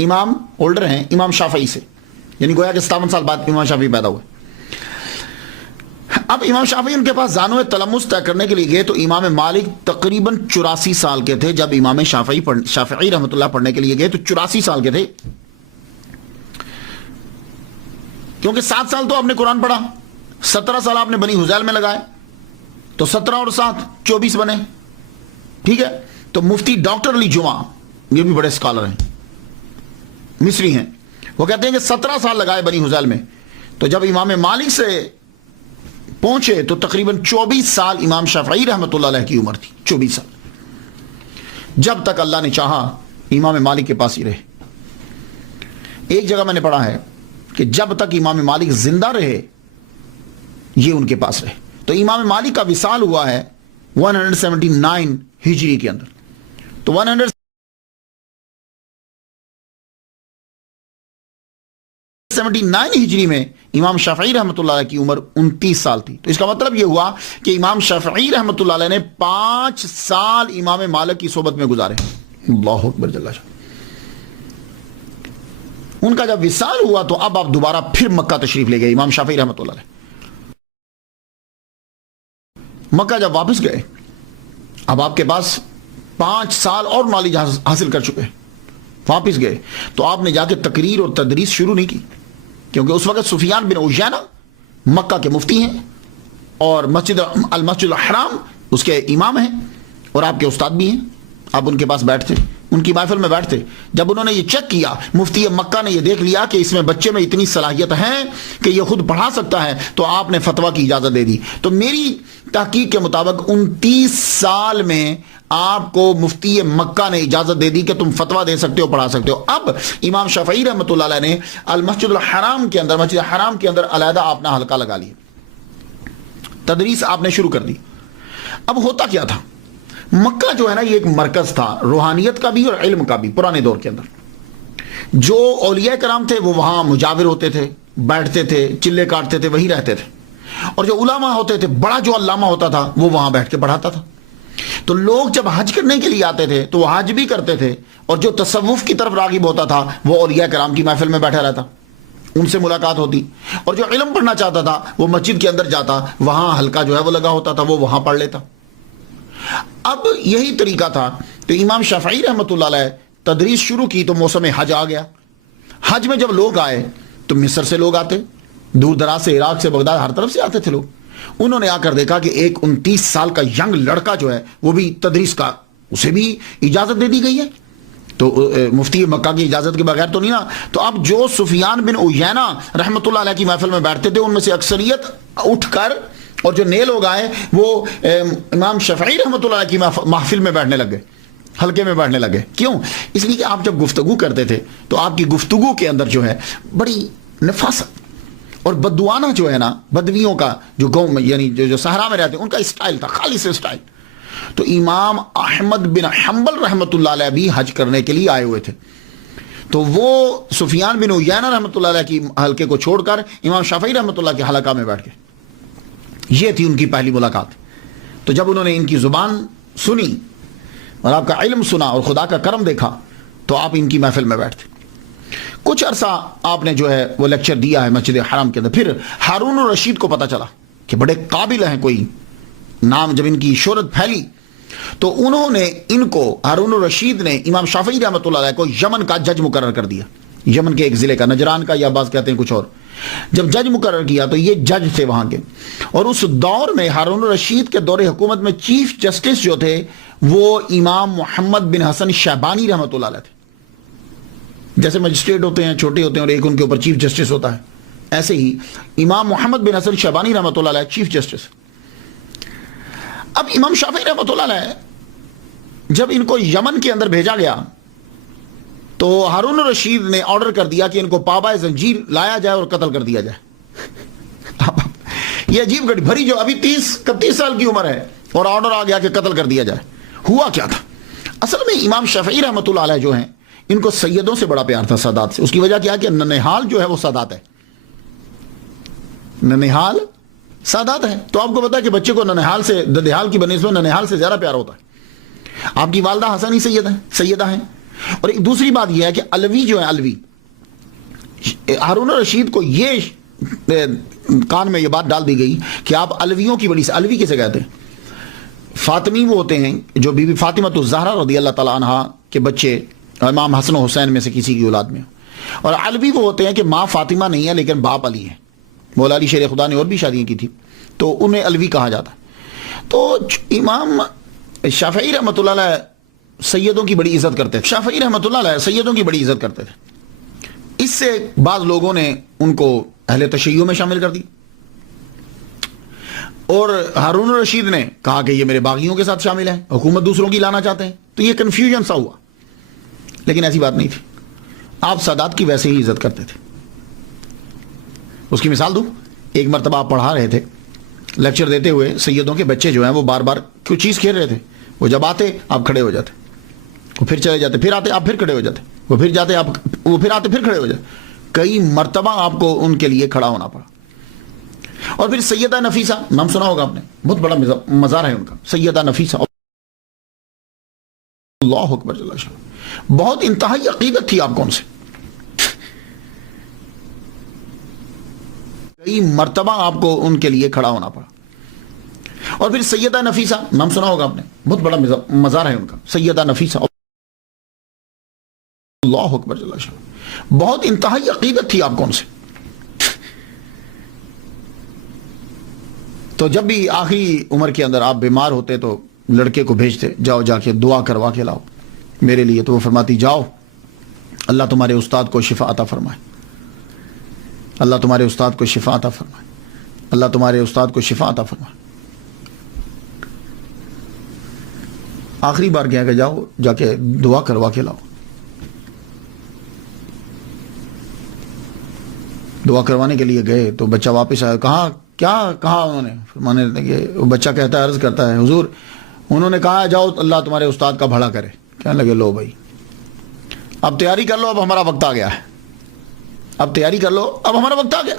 امام اولڈر ہیں امام شافعی سے، یعنی گویا کہ 57 سال بعد امام شافعی پیدا ہوئے۔ اب امام شافعی ان کے پاس زانو تلمس طے کرنے کے لیے گئے تو امام مالک تقریباً 84 سال کے تھے جب امام شافعی رحمۃ اللہ پڑھنے کے لیے گئے تو 84 سال کے تھے، کیونکہ 7 سال تو آپ نے قرآن پڑھا، 17 سال آپ نے بنی حذیل میں لگائے، تو 17 اور 7 24 بنے، ٹھیک ہے۔ تو مفتی ڈاکٹر علی جمعہ، یہ بھی بڑے اسکالر ہیں، مصری ہیں، وہ کہتے ہیں کہ 17 سال لگائے بنی حذیل میں، تو جب امام مالک سے پہنچے تو تقریباً 24 سال امام شافعی رحمۃ اللہ علیہ کی عمر تھی، 24 سال، جب تک اللہ نے چاہا امام مالک کے پاس ہی رہے۔ ایک جگہ میں نے پڑھا ہے کہ جب تک امام مالک زندہ رہے یہ ان کے پاس رہے۔ تو امام مالک کا وصال ہوا ہے 179 ہجری کے اندر، تو 179 ہجری میں امام شافعی رحمۃ اللہ علیہ کی عمر 29 سال تھی، تو اس کا مطلب یہ ہوا کہ امام شافعی رحمۃ اللہ علیہ نے 5 سال امام مالک کی صحبت میں گزارے، اللہ اکبر جل شانہ۔ ان کا جب وصال ہوا تو اب آپ دوبارہ پھر مکہ تشریف لے گئے امام شافعی رحمۃ اللہ علیہ۔ مکہ جب واپس گئے اب آپ کے پاس 5 سال اور نالج حاصل کر چکے، واپس گئے تو آپ نے جا کے تقریر اور تدریس شروع نہیں کی، کیونکہ اس وقت سفیان بن عیینہ مکہ کے مفتی ہیں اور المسجد الحرام اس کے امام ہیں اور آپ کے استاد بھی ہیں، آپ ان کے پاس بیٹھتے، ان کی محفل میں بیٹھتے۔ جب انہوں نے یہ چیک کیا، مفتی مکہ نے یہ دیکھ لیا کہ اس میں بچے میں اتنی صلاحیت ہے کہ یہ خود پڑھا سکتا ہے، تو آپ نے فتویٰ کی اجازت دے دی۔ تو میری تحقیق کے مطابق 29 سال میں آپ کو مفتی مکہ نے اجازت دے دی کہ تم فتویٰ دے سکتے ہو، پڑھا سکتے ہو۔ اب امام شافعی رحمۃ اللہ علیہ نے المسجد الحرام کے اندر، مسجد حرام کے اندر علیحدہ اپنا حلقہ لگا لیا، تدریس آپ نے شروع کر دی۔ اب ہوتا کیا تھا، مکہ جو ہے نا یہ ایک مرکز تھا روحانیت کا بھی اور علم کا بھی پرانے دور کے اندر۔ جو اولیاء کرام تھے وہ وہاں مجاور ہوتے تھے، بیٹھتے تھے، چلے کاٹتے تھے، وہی رہتے تھے، اور جو علماء ہوتے تھے، بڑا جو علامہ ہوتا تھا وہ وہاں بیٹھ کے پڑھاتا تھا. تو لوگ جب حج کرنے کے لیے آتے تھے تو وہ حج بھی کرتے تھے، اور جو تصوف کی طرف راغب ہوتا تھا وہ اولیاء کرام کی محفل میں بیٹھا رہتا، ان سے ملاقات ہوتی. اور جو علم پڑھنا چاہتا تھا وہ مسجد کے اندر جاتا، وہاں حلقہ جو ہے وہ لگا ہوتا تھا، وہ وہاں پڑھ لیتا. اب یہی طریقہ تھا. تو امام شافعی رحمۃ اللہ علیہ تدریس شروع کی تو موسم حج آ گیا. حج میں جب لوگ آئے تو مصر سے لوگ آتے، دور دراز سے، عراق سے، بغداد، ہر طرف سے آتے تھے لوگ. انہوں نے آ کر دیکھا کہ ایک 29 سال کا ینگ لڑکا جو ہے وہ بھی تدریس کا، اسے بھی اجازت دے دی گئی ہے. تو مفتی مکہ کی اجازت کے بغیر تو نہیں نا. تو اب جو سفیان بن عیینہ رحمۃ اللہ علیہ کی محفل میں بیٹھتے تھے ان میں سے اکثریت اٹھ کر، اور جو نئے لوگ آئے وہ امام شافعی رحمۃ اللہ علیہ کی محفل میں بیٹھنے لگ گئے، حلقے میں بیٹھنے لگے. کیوں؟ اس لیے کہ آپ جب گفتگو کرتے تھے تو آپ کی گفتگو کے اندر جو ہے بڑی نفاست اور بدوانہ جو ہے نا، بدویوں کا جو گاؤں میں، یعنی جو صحرا میں رہتے ہیں، ان کا اسٹائل تھا، خالص اسٹائل. تو امام احمد بن حنبل رحمۃ اللہ علیہ بھی حج کرنے کے لیے آئے ہوئے تھے. تو وہ سفیان بن عیینہ رحمۃ اللہ علیہ کی حلقے کو چھوڑ کر امام شافعی رحمۃ اللہ کے حلقہ میں بیٹھ گئے. یہ تھی ان کی پہلی ملاقات. تو جب انہوں نے ان کی زبان سنی اور آپ کا علم سنا اور خدا کا کرم دیکھا تو آپ ان کی محفل میں بیٹھتے. کچھ عرصہ آپ نے جو ہے وہ لیکچر دیا ہے مسجد حرام کے اندر. پھر ہارون الرشید کو پتہ چلا کہ بڑے قابل ہیں، کوئی نام، جب ان کی شہرت پھیلی تو انہوں نے ان کو، ہارون الرشید نے امام شافعی رحمۃ اللہ علیہ کو یمن کا جج مقرر کر دیا. یمن کے ایک ضلع کا، نجران کا، یا بعض کہتے ہیں کچھ اور. جب جج مقرر کیا تو یہ جج تھے وہاں کے. اور اس دور میں ہارون الرشید کے دور حکومت میں چیف جسٹس جو تھے وہ امام محمد بن حسن شیبانی رحمۃ اللہ علیہ تھے. جیسے مجسٹریٹ ہوتے ہیں، چھوٹے ہوتے ہیں، اور ایک ان کے اوپر چیف جسٹس ہوتا ہے، ایسے ہی امام محمد بن حسن شیبانی رحمۃ اللہ علیہ چیف جسٹس. اب امام شافعی رحمۃ اللہ علیہ جب ان کو یمن کے اندر بھیجا گیا تو ہارون الرشید نے آرڈر کر دیا کہ ان کو پابائے زنجیر لایا جائے اور قتل کر دیا جائے. یہ عجیب گھڑی بھری، جو ابھی 31 سال کی عمر ہے اور آرڈر آ گیا کہ قتل کر دیا جائے. ہوا کیا تھا؟ اصل میں امام شافعی رحمۃ اللہ علیہ جو ہیں ان کو سیدوں سے بڑا پیار تھا، سادات سے. اس کی وجہ کیا ہے کہ ننہال جو ہے وہ سادات ہے، ننہال سادات ہے. تو آپ کو پتا ہے کہ بچے کو ننہال سے، ددہال کی بنسبت ننہال سے زیادہ پیار ہوتا ہے. آپ کی والدہ حسنی سیدہ ہیں. اور ایک دوسری بات یہ ہے کہ علوی جو ہے، علوی، ہارون الرشید کو یہ کان میں یہ بات ڈال دی گئی کہ آپ علویوں کی بڑی، علوی کسے کہتے ہیں؟ فاطمی وہ ہوتے ہیں جو بی بی فاطمہ الزہرا رضی اللہ تعالیٰ عنہا کے بچے امام حسن و حسین میں سے کسی کی اولاد میں. اور علوی وہ ہوتے ہیں کہ ماں فاطمہ نہیں ہے لیکن باپ علی ہے. مولا علی شیر خدا نے اور بھی شادیاں کی تھی تو انہیں علوی کہا جاتا ہے. تو امام شافعی رحمۃ اللہ علیہ سیدوں کی بڑی عزت کرتے تھے. شافعی رحمۃ اللہ علیہ سیدوں کی بڑی عزت کرتے تھے. اس سے بعض لوگوں نے ان کو اہل تشیع میں شامل کر دی، اور ہارون الرشید نے کہا کہ یہ میرے باغیوں کے ساتھ شامل ہیں، حکومت دوسروں کی لانا چاہتے ہیں. تو یہ کنفیوژن سا ہوا، لیکن ایسی بات نہیں تھی. آپ سادات کی ویسے ہی عزت کرتے تھے. اس کی مثال دوں. ایک مرتبہ آپ پڑھا رہے تھے، لیکچر دیتے ہوئے، سیدوں کے بچے جو ہیں وہ بار بار کوئی چیز کھیل رہے تھے. وہ جب آتے آپ کھڑے ہو جاتے، وہ پھر چلے جاتے، پھر آتے آپ پھر کھڑے ہو جاتے، وہ پھر جاتے آپ، وہ پھر آتے پھر کھڑے ہو جاتے. کئی مرتبہ آپ کو ان کے لیے کھڑا ہونا پڑا. اور پھر سیدہ نفیسہ، نام سنا ہوگا آپ نے، بہت بڑا مزار ہے ان کا، سیدہ نفیسہ، اللہ اکبر جل شانہ، بہت انتہائی عقیدت تھی آپ کو ان سے. کئی مرتبہ آپ کو ان کے لیے کھڑا ہونا پڑا. اور پھر سیدہ نفیسہ، نام سنا ہوگا آپ نے، بہت بڑا مزار ہے ان کا، سیدہ نفیسہ، اللہ اکبر جل شانہ، بہت انتہائی عقیدت تھی آپ کو ان سے. تو جب بھی آخری عمر کے اندر آپ بیمار ہوتے تو لڑکے کو بھیجتے، جاؤ جا کے دعا کروا کے لاؤ میرے لیے. تو وہ فرماتی، جاؤ، اللہ تمہارے استاد کو شفا عطا فرمائے، اللہ تمہارے استاد کو شفا عطا فرمائے، اللہ تمہارے استاد کو شفا عطا فرمائے. آخری بار کیا کہ جاؤ جا کے دعا کروا کے لاؤ. دعا کروانے کے لیے گئے تو بچہ واپس آیا. کہا انہوں نے؟ فرمانے لگے، وہ بچہ کہتا ہے، عرض کرتا ہے، حضور انہوں نے کہا جاؤ اللہ تمہارے استاد کا بھلا کرے. کہنے لگے، لو بھائی اب تیاری کر لو، اب ہمارا وقت آ گیا ہے، اب تیاری کر لو، اب ہمارا وقت آ گیا.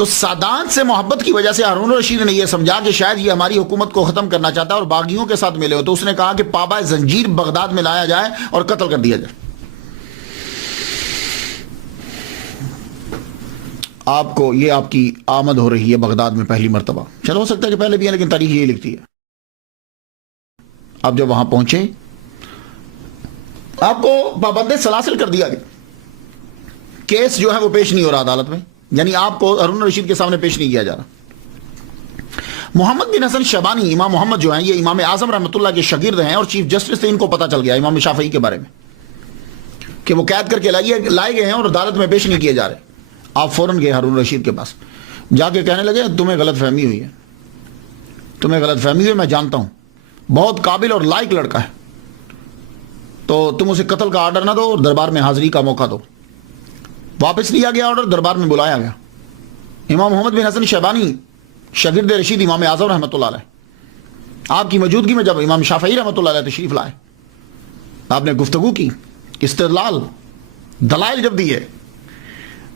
تو سادات سے محبت کی وجہ سے ہارون الرشید نے یہ سمجھا کہ شاید یہ ہماری حکومت کو ختم کرنا چاہتا ہے اور باغیوں کے ساتھ ملے ہو، تو اس نے کہا کہ پابا زنجیر بغداد میں لایا جائے اور قتل کر دیا جائے۔ آپ کو یہ آپ کی آمد ہو رہی ہے بغداد میں پہلی مرتبہ، چلو ہو سکتا ہے کہ پہلے بھی ہے لیکن تاریخ یہ لکھتی ہے۔ آپ جب وہاں پہنچے آپ کو پابند سلاسل کر دیا گیا، کیس جو ہے وہ پیش نہیں ہو رہا عدالت میں، یعنی آپ کو ہارون الرشید کے سامنے پیش نہیں کیا جا رہا۔ محمد بن حسن شیبانی، امام محمد جو ہیں یہ امام اعظم رحمۃ اللہ کے شاگرد ہیں اور چیف جسٹس سے ان کو پتہ چل گیا امام شافعی کے بارے میں کہ وہ قید کر کے لائے گئے ہیں اور عدالت میں پیش نہیں کیے جا رہے۔ آپ فوراً گئے ہارون الرشید کے پاس، جا کے کہنے لگے تمہیں غلط فہمی ہوئی ہے، تمہیں غلط فہمی ہوئی، میں جانتا ہوں بہت قابل اور لائق لڑکا ہے، تو تم اسے قتل کا آرڈر نہ دو اور دربار میں حاضری کا موقع دو۔ واپس لیا گیا آرڈر، دربار میں بلایا گیا۔ امام محمد بن حسن شیبانی شاگرد رشید امام اعظم رحمۃ اللہ علیہ، آپ کی موجودگی میں جب امام شافعی رحمۃ اللہ علیہ تشریف لائے، آپ نے گفتگو کی، استدلال دلائل جب دیے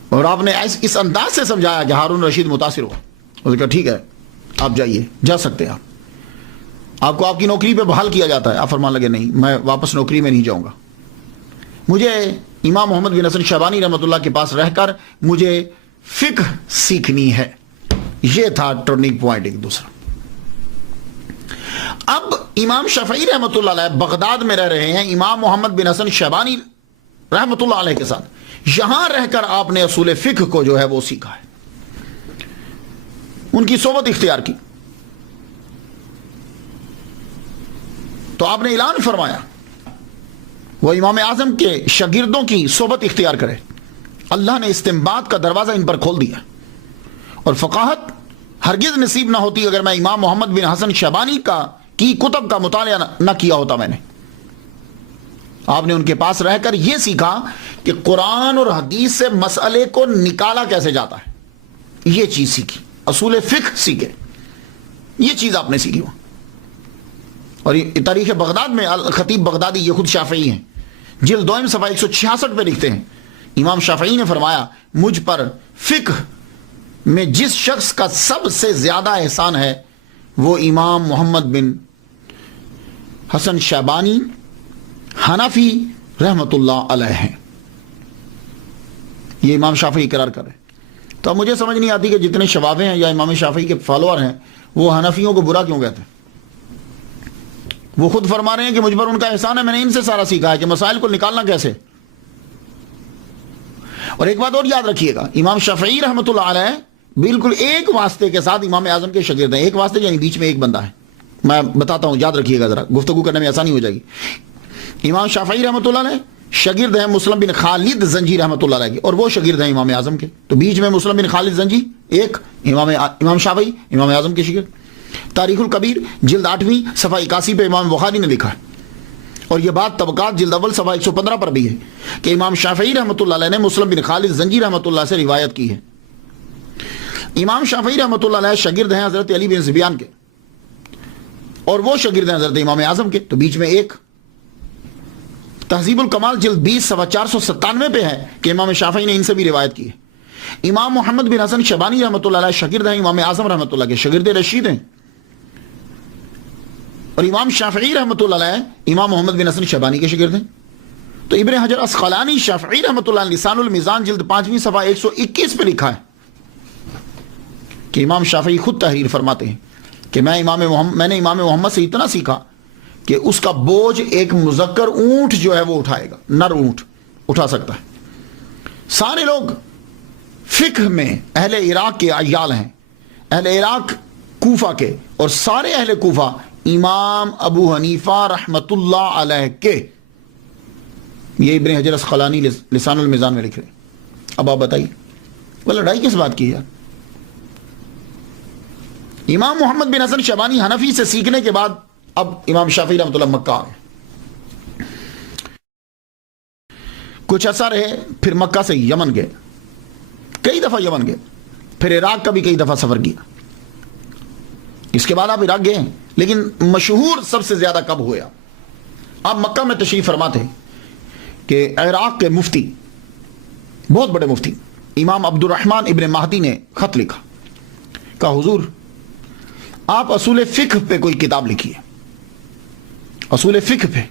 اور آپ نے اس انداز سے سمجھایا کہ ہارون رشید متاثر ہو، اس نے کہا ٹھیک ہے آپ جائیے، جا سکتے ہیں آپ کو آپ کی نوکری پہ بحال کیا جاتا ہے۔ آپ فرمان لگے نہیں، میں واپس نوکری میں نہیں جاؤں گا، مجھے امام محمد بن حسن شیبانی رحمۃ اللہ کے پاس رہ کر مجھے فقہ سیکھنی ہے۔ یہ تھا ٹرننگ پوائنٹ ایک دوسرا۔ اب امام شافعی رحمۃ اللہ علیہ بغداد میں رہ رہے ہیں امام محمد بن حسن شیبانی رحمۃ اللہ علیہ کے ساتھ، یہاں رہ کر آپ نے اصول فقہ کو جو ہے وہ سیکھا ہے، ان کی صحبت اختیار کی۔ تو آپ نے اعلان فرمایا وہ امام اعظم کے شاگردوں کی صحبت اختیار کرے۔ اللہ نے استنباط کا دروازہ ان پر کھول دیا، اور فقاہت ہرگز نصیب نہ ہوتی اگر میں امام محمد بن حسن شیبانی کی کتب کا مطالعہ نہ کیا ہوتا۔ میں نے آپ نے ان کے پاس رہ کر یہ سیکھا کہ قرآن اور حدیث سے مسئلے کو نکالا کیسے جاتا ہے، یہ چیز سیکھی، اصول فقہ سیکھے، یہ چیز آپ نے سیکھی وہاں۔ اور تاریخ بغداد میں الخطیب بغدادی، یہ خود شافعی ہیں، جلد 2 صفحہ 166 پہ لکھتے ہیں امام شافعی نے فرمایا مجھ پر فقہ میں جس شخص کا سب سے زیادہ احسان ہے وہ امام محمد بن حسن شیبانی حنفی رحمۃ اللہ علیہ ہیں۔ یہ امام شافعی اقرار کر رہے ہیں۔ تو اب مجھے سمجھ نہیں آتی کہ جتنے شوابے ہیں یا امام شافعی کے فالوور ہیں وہ حنفیوں کو برا کیوں کہتے ہیں۔ وہ خود فرما رہے ہیں کہ مجھ پر ان کا احسان ہے، میں نے ان سے سارا سیکھا ہے کہ مسائل کو نکالنا کیسے۔ اور ایک بات اور یاد رکھیے گا، امام شافعی رحمۃ اللہ علیہ بالکل ایک واسطے کے ساتھ امام اعظم کے شاگرد ہیں، ایک واسطے یعنی بیچ میں ایک بندہ ہے۔ میں بتاتا ہوں، یاد رکھیے گا ذرا، گفتگو کرنے میں آسانی ہو جائے گی۔ امام شافعی رحمۃ اللہ علیہ شاگرد ہیں مسلم بن خالد زنجی رحمۃ اللہ علیہ کے، اور وہ شاگرد ہیں امام اعظم کے، تو بیچ میں مسلم بن خالد زنجی ایک، امام شافعی امام اعظم کے شاگرد۔ تاریخ الکبیر جلد 8 صفحہ 81 پہ امام بخاری نے لکھا ہے، اور یہ بات طبقات جلد اول صفحہ 115 پر بھی ہے کہ امام شافعی رحمۃ اللہ علیہ نے مسلم بن خالد زنجی رحمۃ اللہ سے روایت کی ہے۔ امام شافعی رحمۃ اللہ علیہ شاگرد ہیں حضرت علی بن زبیان کے، اور وہ شاگرد ہیں حضرت امام اعظم کے، تو بیچ میں ایک۔ تہذیب الکمال جلد 20 صفحہ 497 پہ ہے کہ امام شافعی نے ان سے بھی روایت کی ہے۔ امام محمد بن حسن شیبانی رحمۃ اللہ علیہ شاگرد ہیں امام اعظم رحمۃ اللہ کے، شاگرد رشید ہیں، اور امام شافعی رحمۃ اللہ علیہ امام محمد بن حسن شیبانی کے شاگرد ہیں۔ تو ابن حجر اسقلانی شافعی رحمۃ اللہ علیہ لسان المیزان جلد 5 صفحہ 121 پہ لکھا ہے کہ امام شافعی خود تحریر فرماتے ہیں کہ میں نے امام محمد سے اتنا سیکھا کہ اس کا بوجھ ایک مذکر اونٹ جو ہے وہ اٹھائے گا، نر اونٹ اٹھا سکتا ہے۔ سارے لوگ فقہ میں اہل عراق کے عیال ہیں، اہل عراق کوفہ کے، اور سارے اہل کوفہ امام ابو حنیفہ رحمت اللہ علیہ کے۔ یہ ابن حجر اسقلانی لسان المیزان میں لکھ رہے ہیں۔ اب آپ بتائیے وہ لڑائی کس بات کی ہے؟ امام محمد بن حسن شیبانی حنفی سے سیکھنے کے بعد اب امام شافعی رحمۃ اللہ مکہ آ گئے، کچھ عرصہ رہے، پھر مکہ سے یمن گئے، کئی دفعہ یمن گئے، پھر عراق کا بھی کئی دفعہ سفر کیا۔ اس کے بعد آپ عراق گئے، لیکن مشہور سب سے زیادہ کب ہوا؟ آپ مکہ میں تشریف فرما تھے کہ عراق کے مفتی، بہت بڑے مفتی امام عبد الرحمن ابن مہدی نے خط لکھا، کہا حضور آپ اصول فقہ پہ کوئی کتاب لکھیے، اصول فقہ پہ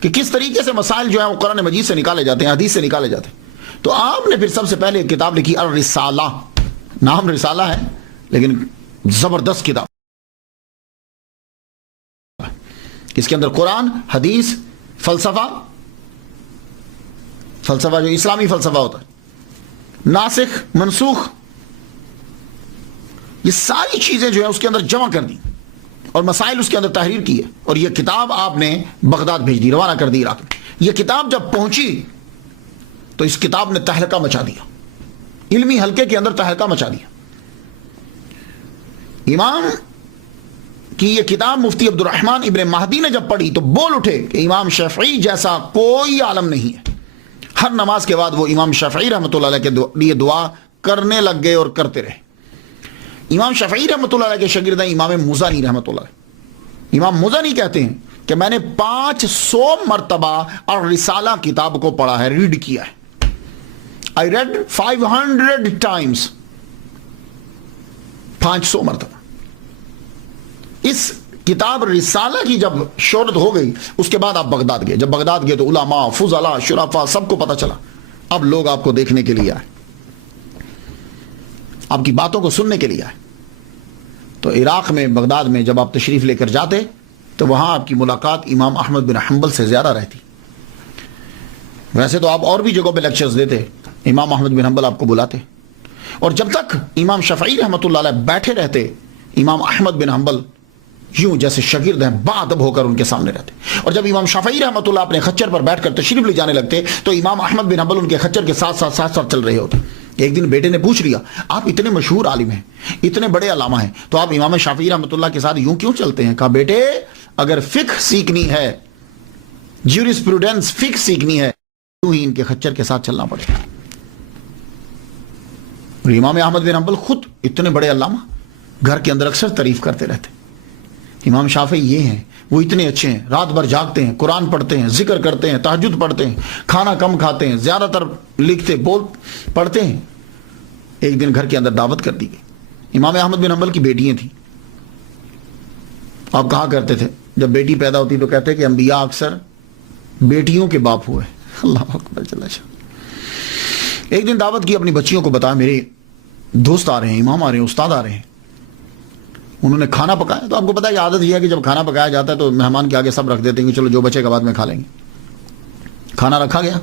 کہ کس طریقے سے مسائل جو ہیں وہ قرآن مجید سے نکالے جاتے ہیں، حدیث سے نکالے جاتے ہیں۔ تو آپ نے پھر سب سے پہلے ایک کتاب لکھی الرسالہ، نام رسالہ ہے لیکن زبردست کتاب، اس کے اندر قرآن، حدیث، فلسفہ جو اسلامی فلسفہ ہوتا ہے، ناسخ منسوخ، یہ ساری چیزیں جو ہے اس کے اندر جمع کر دی اور مسائل اس کے اندر تحریر کی ہے، اور یہ کتاب آپ نے بغداد بھیج دی، روانہ کر دی عراق میں۔ یہ کتاب جب پہنچی تو اس کتاب نے تہلکہ مچا دیا، علمی حلقے کے اندر تہلکہ مچا دیا۔ امام کی یہ کتاب مفتی عبد الرحمن ابن مہدی نے جب پڑھی تو بول اٹھے کہ امام شافعی جیسا کوئی عالم نہیں ہے۔ ہر نماز کے بعد وہ امام شافعی رحمۃ اللہ علیہ کے لیے دعا کرنے لگ گئے اور کرتے رہے۔ امام شافعی رحمۃ اللہ علیہ کے شاگرد ہیں امام مزنی رحمۃ اللہ علیہ۔ امام مزنی کہتے ہیں کہ میں نے 500 مرتبہ اور رسالہ کتاب کو پڑھا ہے، ریڈ کیا ہے۔ I read 500 times، 500 مرتبہ۔ اس کتاب رسالہ کی جب شہرت ہو گئی اس کے بعد آپ بغداد گئے، جب بغداد گئے تو علماء، فضلاء، شرفاء سب کو پتہ چلا، اب لوگ آپ کو دیکھنے کے لیے آئے، آپ کی باتوں کو سننے کے لیے آئے۔ تو عراق میں، بغداد میں جب آپ تشریف لے کر جاتے تو وہاں آپ کی ملاقات امام احمد بن حنبل سے زیادہ رہتی۔ ویسے تو آپ اور بھی جگہوں پہ لیکچرز دیتے، امام احمد بن حنبل آپ کو بلاتے، اور جب تک امام شافعی رحمۃ اللہ علیہ بیٹھے رہتے امام احمد بن حنبل یوں جیسے شاگرد ہیں باادب ہو کر ان کے سامنے رہتے، اور جب امام شافعی رحمۃ اللہ اپنے خچر پر بیٹھ کر تشریف لے جانے لگتے تو امام احمد بن حنبل ان کے خچر کے ساتھ ساتھ چل رہے ہوتے۔ ایک دن بیٹے نے پوچھ لیا، آپ اتنے مشہور عالم ہیں، اتنے بڑے علامہ ہیں، تو آپ امام شافعی رحمۃ اللہ کے ساتھ یوں کیوں چلتے ہیں؟ کہا بیٹے اگر فقہ سیکھنی ہے، جیورسپروڈنس فقہ سیکھنی ہے، یوں ہی ان کے خچر کے ساتھ چلنا پڑے گا۔ اور امام احمد بن حنبل خود اتنے بڑے علامہ، گھر کے اندر اکثر تعریف کرتے رہتے، امام شافعی یہ ہیں، وہ اتنے اچھے ہیں، رات بھر جاگتے ہیں، قرآن پڑھتے ہیں، ذکر کرتے ہیں، تہجد پڑھتے ہیں، کھانا کم کھاتے ہیں، زیادہ تر لکھتے پڑھتے ہیں۔ ایک دن گھر کے اندر دعوت کر دی گئی۔ امام احمد بن حنبل کی بیٹیاں تھیں۔ آپ کہا کرتے تھے جب بیٹی پیدا ہوتی تو کہتے کہ انبیاء اکثر بیٹیوں کے باپ ہوئے۔ اللہ اکبر جل شانہ۔ ایک دن دعوت کی، اپنی بچیوں کو بتایا میرے دوست آ رہے ہیں، امام آ رہے ہیں، استاد آ رہے ہیں۔ انہوں نے کھانا پکایا، تو آپ کو پتا ہے کہ عادت یہ ہے کہ جب کھانا پکایا جاتا ہے تو مہمان کے آگے سب رکھ دیتے ہیں کہ چلو جو بچے گا بعد میں کھا لیں گے۔ کھانا رکھا گیا،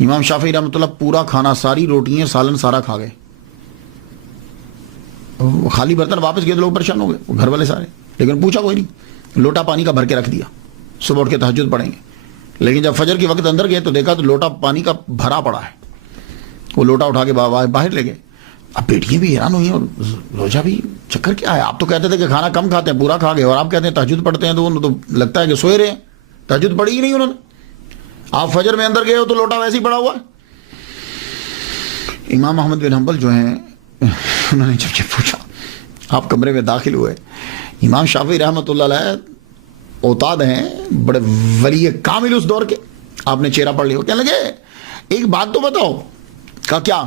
امام شافعی رحمۃ اللہ پورا کھانا، ساری روٹیاں، سالن سارا کھا گئے۔ خالی برتن واپس گئے تو لوگ پریشان ہو گئے، گھر والے سارے، لیکن پوچھا کوئی نہیں، لوٹا پانی کا بھر کے رکھ دیا، صبح اٹھ کے تہجد پڑھیں گے۔ لیکن جب فجر کے وقت اندر گئے تو دیکھا تو لوٹا پانی کا بھرا پڑا ہے۔ وہ لوٹا اٹھا کے باہر لے گئے۔ اب بیٹیاں بھی حیران ہوئی اور روجا بھی، چکر کیا ہے؟ آپ تو کہتے تھے کہ کھانا کم کھاتے ہیں، پورا کھا گئے، اور آپ کہتے ہیں تہجد پڑھتے ہیں، تو انہوں تو لگتا ہے کہ سوئے رہے ہیں، تہجد پڑھی ہی نہیں انہوں نے۔ آپ فجر میں اندر گئے ہو تو لوٹا ویسے ہی پڑا ہوا ہے۔ امام احمد بن حنبل جو ہیں انہوں نے جب پوچھا، آپ کمرے میں داخل ہوئے، امام شافعی رحمۃ اللہ علیہ اوتاد ہیں، بڑے ولی کامل اس دور کے، آپ نے چہرہ پڑھ لیا، کہنے لگے ایک بات تو بتاؤ۔ کہا کیا؟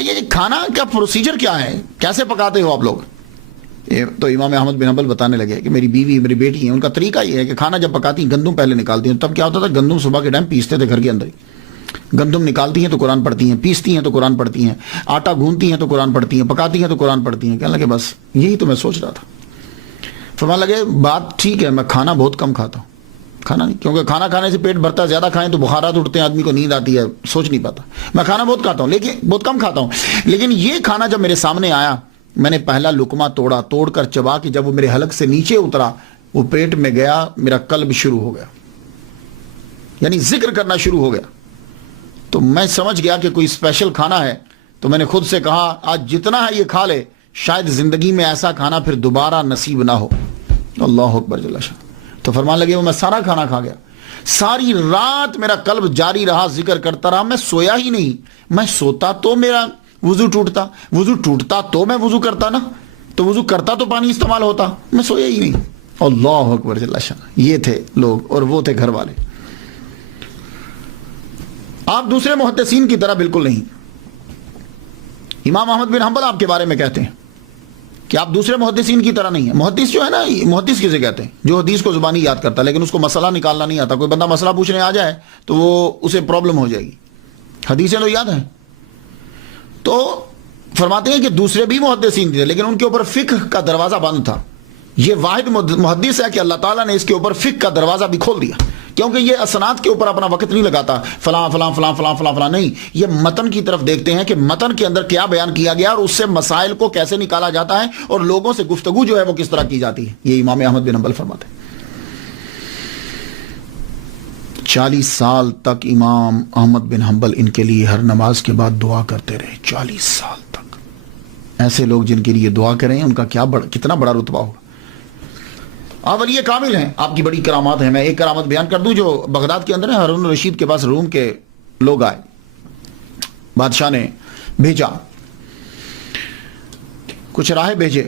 یہ کھانا کا پروسیجر کیا ہے، کیسے پکاتے ہو آپ لوگ؟ تو امام احمد بن حنبل بتانے لگے کہ میری بیوی، میری بیٹی ہیں، ان کا طریقہ یہ ہے کہ کھانا جب پکاتی ہیں گندم پہلے نکالتی ہیں۔ تب کیا ہوتا تھا، گندم صبح کے ٹائم پیستے تھے گھر کے اندر ہی، گندم نکالتی ہیں تو قرآن پڑھتی ہیں، پیستی ہیں تو قرآن پڑھتی ہیں، آٹا گھونتی ہیں تو قرآن پڑھتی ہیں، پکاتی ہیں تو قرآن پڑھتی ہیں۔ کہنے لگے بس یہی تو میں سوچ رہا تھا۔ فرمانے لگے بات ٹھیک ہے، میں کھانا بہت کم کھاتا ہوں، کھانا نہیں، کیونکہ کھانا کھانے سے پیٹ بھرتا ہے، زیادہ کھائیں تو بخارات اٹھتے ہیں، آدمی کو نیند آتی ہے، سوچ نہیں پاتا۔ میں کھانا بہت کھاتا ہوں لیکن بہت کم کھاتا ہوں، لیکن یہ کھانا جب میرے سامنے آیا، میں نے پہلا لقمہ توڑ کر چبا کے جب وہ میرے حلق سے نیچے اترا، وہ پیٹ میں گیا، میرا قلب شروع ہو گیا، یعنی ذکر کرنا شروع ہو گیا۔ تو میں سمجھ گیا کہ کوئی اسپیشل کھانا ہے، تو میں نے خود سے کہا آج جتنا ہے یہ کھا لے، شاید زندگی میں ایسا کھانا پھر دوبارہ نصیب نہ ہو۔ اللہ اکبر جل شانہ۔ تو فرمان لگے وہ میں سارا کھانا کھا گیا، ساری رات میرا قلب جاری رہا، ذکر کرتا رہا، میں سویا ہی نہیں۔ میں سوتا تو میرا وضو ٹوٹتا، وضو ٹوٹتا تو میں وضو کرتا نا، تو وضو کرتا تو پانی استعمال ہوتا، میں سویا ہی نہیں۔ اللہ اکبر جل شانہ۔ یہ تھے لوگ اور وہ تھے گھر والے۔ آپ دوسرے محدثین کی طرح بالکل نہیں، امام احمد بن حنبل آپ کے بارے میں کہتے ہیں کہ آپ دوسرے محدثین کی طرح نہیں ہیں. محدث جو ہے نا، محدث کسے کہتے ہیں؟ جو حدیث کو زبانی یاد کرتا ہے لیکن اس کو مسئلہ نکالنا نہیں آتا. کوئی بندہ مسئلہ پوچھنے آ جائے تو وہ اسے پرابلم ہو جائے گی. حدیثیں تو یاد ہیں. تو فرماتے ہیں کہ دوسرے بھی محدثین تھے لیکن ان کے اوپر فقہ کا دروازہ بند تھا. یہ واحد محدث ہے کہ اللہ تعالیٰ نے اس کے اوپر فقہ کا دروازہ بھی کھول دیا، کیونکہ یہ اسناد کے اوپر اپنا وقت نہیں لگاتا فلاں فلاں فلاں فلاں فلاں فلاں، نہیں، یہ متن کی طرف دیکھتے ہیں کہ متن کے اندر کیا بیان کیا گیا اور اس سے مسائل کو کیسے نکالا جاتا ہے اور لوگوں سے گفتگو جو ہے وہ کس طرح کی جاتی ہے. یہ امام احمد بن حنبل فرماتے ہیں. 40 سال تک امام احمد بن حنبل ان کے لیے ہر نماز کے بعد دعا کرتے رہے. 40 سال تک. ایسے لوگ جن کے لیے دعا کریں ان کا کتنا بڑا رتبہ ہوگا. آپ ولی کامل ہیں، آپ کی بڑی کرامات ہیں. میں ایک کرامت بیان کر دوں جو بغداد کے اندر ہے. ہارون الرشید کے پاس روم کے لوگ آئے، بادشاہ نے بھیجا، کچھ راہ بھیجے،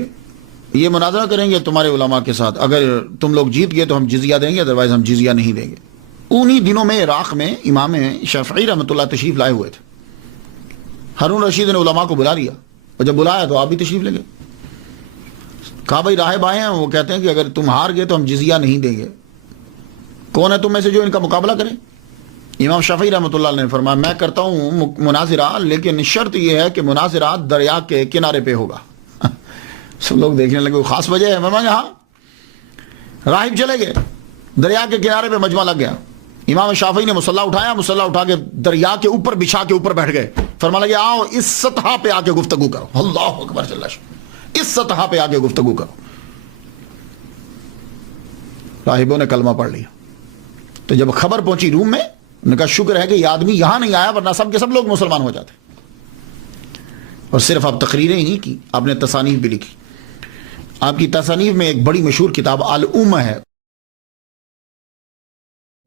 یہ مناظرہ کریں گے تمہارے علماء کے ساتھ، اگر تم لوگ جیت گئے تو ہم جزیہ دیں گے، ادروائز ہم جزیہ نہیں دیں گے. انہی دنوں میں عراق میں امام شافعی رحمۃ اللہ تشریف لائے ہوئے تھے. ہارون الرشید نے علماء کو بلا لیا اور جب بلایا تو آپ بھی تشریف لے گئے. کہا بھائی راہب آئے ہیں، وہ کہتے ہیں کہ اگر تم ہار گئے تو ہم جزیہ نہیں دیں گے. کون ہے تم میں سے جو ان کا مقابلہ کرے؟ امام شافعی رحمۃ اللہ نے فرمایا میں کرتا ہوں مناظرہ، لیکن شرط یہ ہے کہ مناظرہ دریا کے کنارے پہ ہوگا. سب لوگ دیکھنے لگے خاص وجہ ہے. فرمایا ہاں. راہب چلے گئے، دریا کے کنارے پہ مجمع لگ گیا. امام شافعی نے مصلی اٹھایا، مصلی اٹھا کے دریا کے اوپر بچھا کے اوپر بیٹھ گئے. فرمایا لگے آؤ اس سطح پہ آ کے گفتگو کرو. اللہ اکبر، اس سطح پہ آ کے گفتگو کرو. راہبوں نے کلمہ پڑھ لیا. تو جب خبر پہنچی روم میں، انہوں نے کہا شکر ہے کہ یہ آدمی یہاں نہیں آیا ورنہ سب کے سب لوگ مسلمان ہو جاتے. اور صرف آپ تقریریں ہی نہیں کی، آپ نے تصانیف بھی لکھی. آپ کی تصانیف میں ایک بڑی مشہور کتاب الام ہے.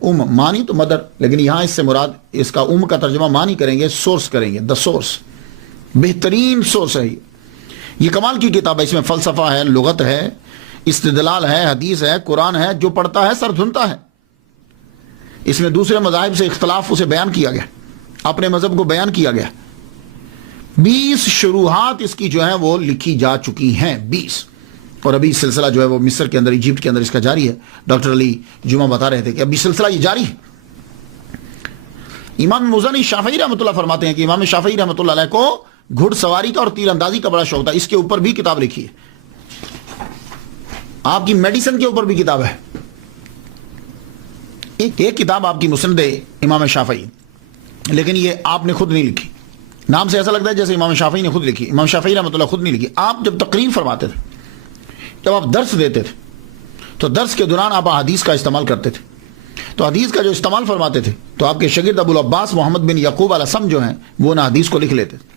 مانی تو مدر، لیکن یہاں اس سے مراد اس کا کا ترجمہ مانی کریں گے، سورس کریں گے. دا سورس، بہترین سورس ہے. یہ کمال کی کتاب ہے. اس میں فلسفہ ہے، لغت ہے، استدلال ہے، حدیث ہے، قرآن ہے. جو پڑھتا ہے سر دھنتا ہے. اس میں دوسرے مذاہب سے اختلاف اسے بیان کیا گیا، اپنے مذہب کو بیان کیا گیا. 20 شروحات اس کی جو ہیں وہ لکھی جا چکی ہیں. 20. اور ابھی سلسلہ جو ہے وہ مصر کے اندر، ایجپٹ کے اندر اس کا جاری ہے. ڈاکٹر علی جمعہ بتا رہے تھے کہ ابھی سلسلہ یہ جاری ہے. امام مزنی شافعی رحمۃ اللہ فرماتے ہیں کہ امام شافعی رحمۃ اللہ علیہ کو گھڑ سواری کا اور تیر اندازی کا بڑا شوق تھا. اس کے اوپر بھی کتاب لکھی ہے. آپ کی میڈیسن کے اوپر بھی کتاب ہے. ایک کتاب آپ کی مسند امام شافعی، لیکن یہ آپ نے خود نہیں لکھی. نام سے ایسا لگتا ہے جیسے امام شافعی نے خود لکھی. امام شافعی رحمۃ اللہ خود نہیں لکھی. آپ جب تقریر فرماتے تھے، جب آپ درس دیتے تھے، تو درس کے دوران آپ حدیث کا استعمال کرتے تھے. تو حدیث کا جو استعمال فرماتے تھے تو آپ کے شاگرد ابو العباس محمد بن یعقوب الاسم جو ہیں وہ نہ حدیث کو لکھ لیتے تھے.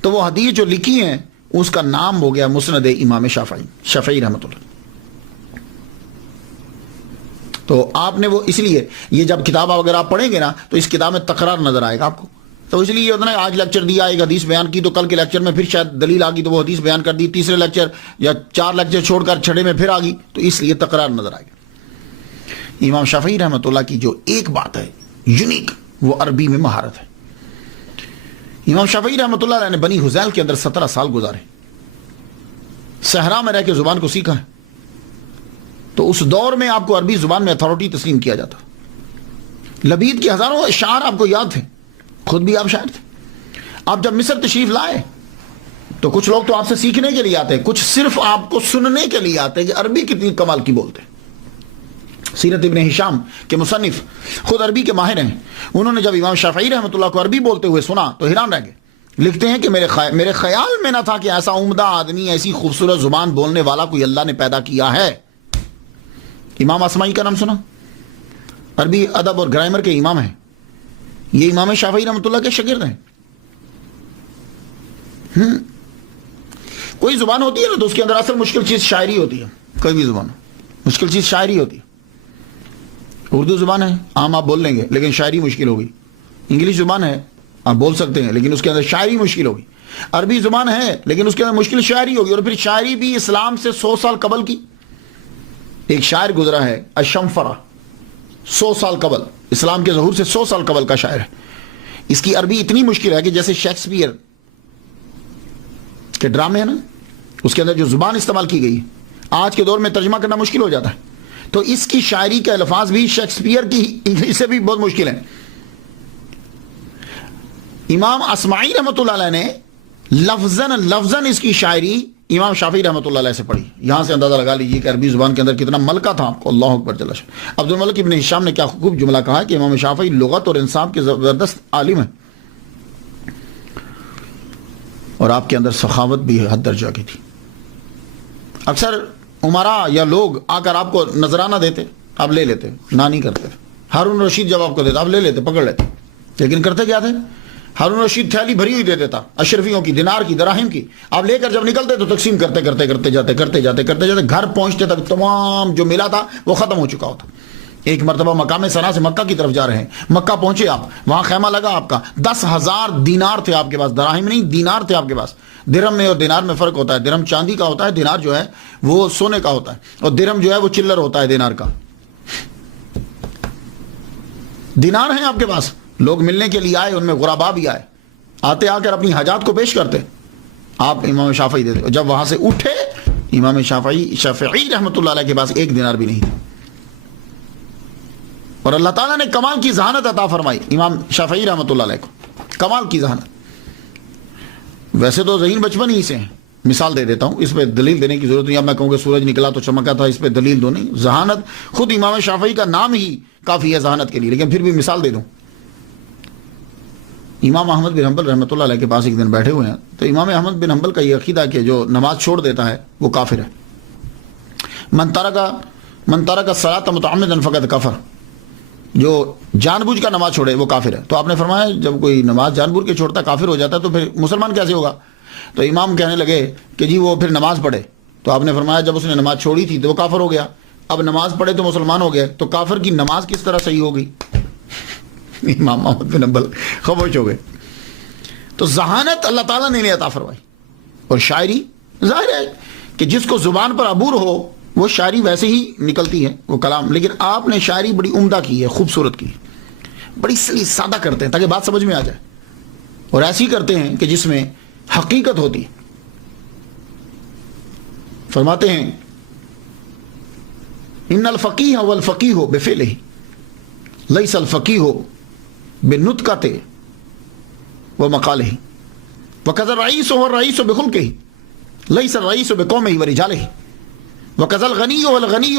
تو وہ حدیث جو لکھی ہیں اس کا نام ہو گیا مسند امام شافعی رحمۃ اللہ. تو آپ نے وہ اس لیے یہ جب کتاب اگر آپ پڑھیں گے نا تو اس کتاب میں تکرار نظر آئے گا آپ کو. تو اس لیے یہ ہوتا ہے آج لیکچر دیا، ایک حدیث بیان کی، تو کل کے لیکچر میں پھر شاید دلیل آ گئی تو وہ حدیث بیان کر دی. تیسرے لیکچر یا 4 لیکچر چھوڑ کر چھٹے میں پھر آ گئی، تو اس لیے تکرار نظر آئے گا. امام شافعی رحمۃ اللہ کی جو ایک بات ہے یونیک، وہ عربی میں مہارت ہے. امام شافعی رحمۃ اللہ علیہ نے بنی حذیل کے اندر 17 سال گزارے. صحرا میں رہ کے زبان کو سیکھا ہے. تو اس دور میں آپ کو عربی زبان میں اتھارٹی تسلیم کیا جاتا. لبید کے ہزاروں اشعار آپ کو یاد تھے، خود بھی آپ شاعر تھے. آپ جب مصر تشریف لائے تو کچھ لوگ تو آپ سے سیکھنے کے لیے آتے، کچھ صرف آپ کو سننے کے لیے آتے کہ عربی کتنی کمال کی بولتے. سیرت ابن ہشام کے مصنف خود عربی کے ماہر ہیں. انہوں نے جب امام شافعی رحمۃ اللہ کو عربی بولتے ہوئے سنا تو حیران رہ گئے. لکھتے ہیں کہ میرے خیال میں نہ تھا کہ ایسا عمدہ آدمی، ایسی خوبصورت زبان بولنے والا کوئی اللہ نے پیدا کیا ہے. امام اسماعی کا نام سنا؟ عربی ادب اور گرامر کے امام ہیں. یہ امام شافعی رحمۃ اللہ کے شاگرد ہیں. کوئی زبان ہوتی ہے نا تو اس کے اندر اصل مشکل چیز شاعری ہوتی ہے. کوئی بھی زبان مشکل چیز شاعری ہوتی ہے. اردو زبان ہے عام آپ بول لیں گے لیکن شاعری مشکل ہوگی. انگلش زبان ہے آپ بول سکتے ہیں لیکن اس کے اندر شاعری مشکل ہوگی. عربی زبان ہے لیکن اس کے اندر مشکل شاعری ہوگی. اور پھر شاعری بھی اسلام سے 100 سال قبل کی. ایک شاعر گزرا ہے الشمفرہ، 100 سال قبل، اسلام کے ظہور سے 100 سال قبل کا شاعر ہے. اس کی عربی اتنی مشکل ہے کہ جیسے شیکسپیئر کہ ڈرامے ہیں نا، اس کے اندر جو زبان استعمال کی گئی آج کے دور میں ترجمہ کرنا مشکل ہو جاتا ہے، تو اس کی شاعری کے الفاظ بھی شیکسپیئر کی انگلش سے بھی بہت مشکل ہیں۔ امام اصمعی رحمۃ اللہ علیہ نے لفظاً اس کی شاعری امام شافعی رحمۃ اللہ علیہ سے پڑھی۔ یہاں سے اندازہ لگا لیجیے کہ عربی زبان کے اندر کتنا ملکہ تھا آپ کو۔ اللہ اکبر جل شانہ۔ عبد الملک ابن ہشام نے کیا خوب جملہ کہا ہے کہ امام شافعی لغت اور انصاف کے زبردست عالم ہیں، اور آپ کے اندر سخاوت بھی حد درجہ کی تھی۔ اکثر عمرا یا لوگ آ کر آپ کو نذرانہ دیتے، آپ لے لیتے، نہ نہیں کرتے۔ ہارون رشید جب آپ کو دیتا آپ لے لیتے، پکڑ لیتے، لیکن کرتے کیا تھے؟ ہارون رشید تھیلی بھری ہوئی دے دیتا اشرفیوں کی، دینار کی، دراہم کی، آپ لے کر جب نکلتے تو تقسیم کرتے جاتے گھر پہنچتے تک تمام جو ملا تھا وہ ختم ہو چکا ہوتا۔ ایک مرتبہ مقام صنعا سے مکہ کی طرف جا رہے ہیں، مکہ پہنچے آپ، وہاں خیمہ لگا آپ کا، 10,000 دینار تھے آپ کے پاس، دراہم نہیں دینار تھے آپ کے پاس۔ درہم میں اور دینار میں فرق ہوتا ہے، درہم چاندی کا ہوتا ہے، دینار جو ہے وہ سونے کا ہوتا ہے، اور درہم جو ہے وہ چلر ہوتا ہے دینار کا۔ دینار ہیں آپ کے پاس، لوگ ملنے کے لیے آئے، ان میں غربا بھی آئے، آتے آ کر اپنی حاجات کو پیش کرتے، آپ امام شافعی دیتے۔ جب وہاں سے اٹھے امام شافعی رحمۃ اللہ علیہ کے پاس ایک دینار بھی نہیں تھا، اور اللہ تعالیٰ نے کمال کی ذہانت عطا فرمائی امام شافعی رحمۃ اللہ علیہ کو، کمال کی ذہانت۔ ویسے تو ذہین بچپن ہی سے ہیں، مثال دے دیتا ہوں، اس پہ دلیل دینے کی ضرورت نہیں۔ اب میں کہوں کہ سورج نکلا تو چمکا تھا، اس پہ دلیل دو نہیں، ذہانت خود امام شافعی کا نام ہی کافی ہے ذہانت کے لیے، لیکن پھر بھی مثال دے دوں۔ امام احمد بن حنبل رحمۃ اللہ علیہ کے پاس ایک دن بیٹھے ہوئے ہیں، تو امام احمد بن حنبل کا یہ عقیدہ کہ جو نماز چھوڑ دیتا ہے وہ کافر ہے۔ من ترک الصلاۃ متعمدا فقد کفر، جو جان بوجھ کر نماز چھوڑے وہ کافر ہے۔ تو آپ نے فرمایا جب کوئی نماز جان بوجھ کے چھوڑتا کافر ہو جاتا ہے تو پھر مسلمان کیسے ہوگا؟ تو امام کہنے لگے کہ جی وہ پھر نماز پڑھے۔ تو آپ نے فرمایا جب اس نے نماز چھوڑی تھی تو وہ کافر ہو گیا، اب نماز پڑھے تو مسلمان ہو گیا، تو کافر کی نماز کس طرح صحیح ہوگی؟ امام احمد بن حنبل خاموش ہو گئے۔ تو ذہانت اللہ تعالیٰ نے عطا فرمائی، اور شاعری ظاہر ہے کہ جس کو زبان پر عبور ہو وہ شاعری ویسے ہی نکلتی ہے وہ کلام، لیکن آپ نے شاعری بڑی عمدہ کی ہے، خوبصورت کی ہے، بڑی سلی سادہ کرتے ہیں تاکہ بات سمجھ میں آ جائے، اور ایسی کرتے ہیں کہ جس میں حقیقت ہوتی۔ فرماتے ہیں ان الفقیہ والفقیہ بفعلہ لیس الفقیہ بنطقہ ومقالہ وکذا الرئیس والرئیس بخلقہ لیس الرئیس بقومہ ورجالہ وکذا الغنی والغنی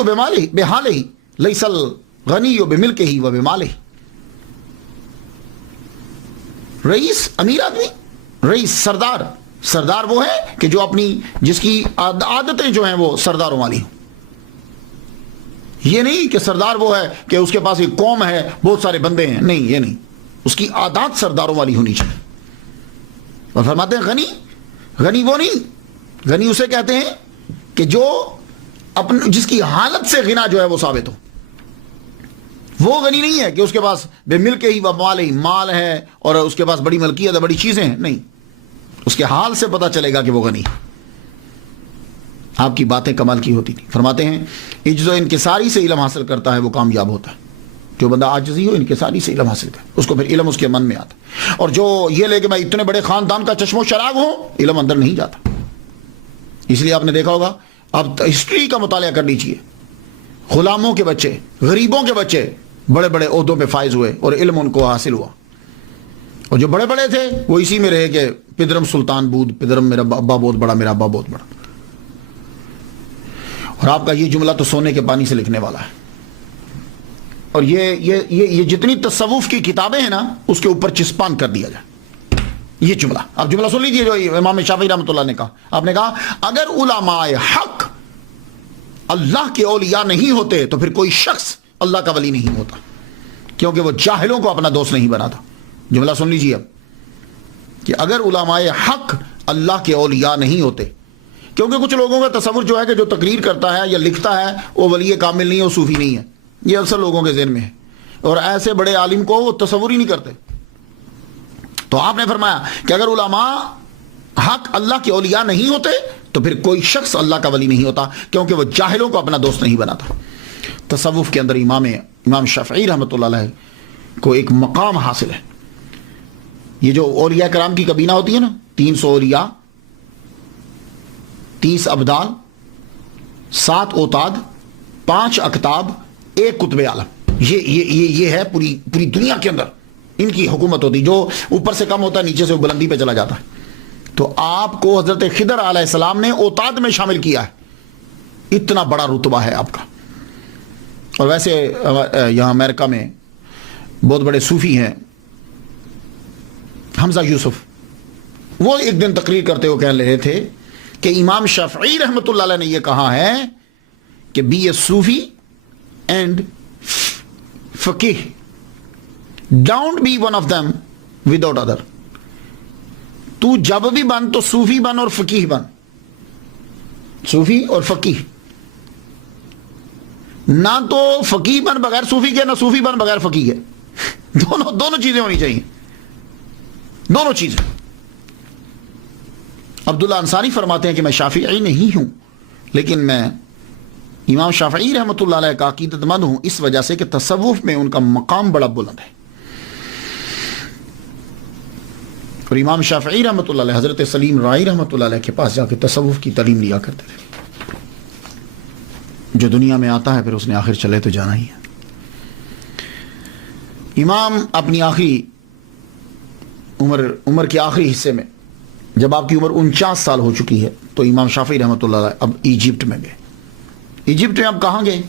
بحالہ لیس الغنی بملکہ وبمالہ۔ رئیس امیر آدمی، رئیس سردار وہ ہے کہ جو اپنی جس کی عادتیں جو ہیں وہ سرداروں والی ہوں۔ یہ نہیں کہ سردار وہ ہے کہ اس کے پاس ایک قوم ہے، بہت سارے بندے ہیں، نہیں، یہ نہیں، اس کی عادات سرداروں والی ہونی چاہیے۔ اور فرماتے ہیں غنی وہ نہیں، غنی اسے کہتے ہیں کہ جو جس کی حالت سے غنا جو ہے وہ ثابت ہو۔ وہ غنی نہیں ہے کہ اس کے پاس بے ملک ہی و مال ہے اور اس کے پاس بڑی ملکیت ہے، بڑی چیزیں ہیں، نہیں، اس کے حال سے پتہ چلے گا کہ وہ غنی ہے۔ آپ کی باتیں کمال کی ہوتی تھی۔ فرماتے ہیں عجز و انکساری سے علم حاصل کرتا ہے وہ کامیاب ہوتا ہے۔ جو بندہ عاجزی ہو، انکساری سے علم حاصل کرے، اس کو پھر علم اس کے من میں آتا ہے۔ اور جو یہ لے کہ میں اتنے بڑے خاندان کا چشم و چراغ ہوں، علم اندر نہیں جاتا۔ اس لیے آپ نے دیکھا ہوگا، اب ہسٹری کا مطالعہ کر لیجیے، غلاموں کے بچے، غریبوں کے بچے بڑے بڑے عہدوں پہ فائز ہوئے اور علم ان کو حاصل ہوا، اور جو بڑے بڑے تھے وہ اسی میں رہے کہ پدرم سلطان بود، پدرم میرا ابا بہت بڑا، میرا ابا بہت بڑا۔ اور آپ کا یہ جملہ تو سونے کے پانی سے لکھنے والا ہے، اور یہ جتنی تصوف کی کتابیں ہیں نا اس کے اوپر چسپان کر دیا جائے یہ جملہ۔ آپ جملہ سن لیجیے جو امام شافعی رحمۃ اللہ نے کہا۔ آپ نے کہا اگر علماء حق اللہ کے اولیاء نہیں ہوتے تو پھر کوئی شخص اللہ کا ولی نہیں ہوتا، کیونکہ وہ جاہلوں کو اپنا دوست نہیں بناتا۔ جملہ سن لیجیے اب کہ اگر علماء حق اللہ کے اولیاء نہیں ہوتے، کیونکہ کچھ لوگوں کا تصور جو ہے کہ جو تقریر کرتا ہے یا لکھتا ہے وہ ولی کامل نہیں ہے، وہ صوفی نہیں ہے، یہ اکثر لوگوں کے ذہن میں ہے، اور ایسے بڑے عالم کو وہ تصور ہی نہیں کرتے۔ تو آپ نے فرمایا کہ اگر علماء حق اللہ کے اولیاء نہیں ہوتے تو پھر کوئی شخص اللہ کا ولی نہیں ہوتا، کیونکہ وہ جاہلوں کو اپنا دوست نہیں بناتا۔ تصوف کے اندر امام شافعی رحمۃ اللہ علیہ کو ایک مقام حاصل ہے۔ یہ جو اولیاء کرام کی کابینہ ہوتی ہے نا، 300 اولیاء 30 ابدال، 7 اوتاد، 5 اقطاب، 1 قطب عالم. یہ ہے پوری دنیا کے اندر ان کی حکومت ہوتی، جو اوپر سے کم ہوتا ہے نیچے سے بلندی پہ چلا جاتا ہے. تو آپ کو حضرت خضر علیہ السلام نے اوتاد میں شامل کیا ہے، اتنا بڑا رتبہ ہے آپ کا. اور ویسے یہاں امریکہ میں بہت بڑے صوفی ہیں، حمزہ یوسف، وہ ایک دن تقریر کرتے ہوئے کہہ رہے تھے کہ امام شافعی رحمۃ اللہ علیہ نے یہ کہا ہے کہ be a Sufi and faqih, don't be one of them without other. تو جب بھی بن تو صوفی بن اور فقیہ بن، صوفی اور فقیہ، نہ تو فقیہ بن بغیر صوفی کے، نہ صوفی بن بغیر فقیہ کے. دونوں چیزیں ہونی چاہیے، دونوں چیزیں. عبداللہ انصاری فرماتے ہیں کہ میں شافعی نہیں ہوں، لیکن میں امام شافعی رحمۃ اللہ علیہ کا عقیدت مند ہوں، اس وجہ سے کہ تصوف میں ان کا مقام بڑا بلند ہے. اور امام شافعی رحمۃ اللہ علیہ حضرت سلیم رائی رحمۃ اللہ علیہ کے پاس جا کے تصوف کی تعلیم لیا کرتے تھے. جو دنیا میں آتا ہے پھر اس نے آخر چلے تو جانا ہی ہے. امام اپنی آخری عمر کے آخری حصے میں جب آپ کی عمر 49 سال ہو چکی ہے تو امام شافعی رحمۃ اللہ علیہ اب ایجپٹ میں گئے. ایجپٹ میں اب کہاں گئے؟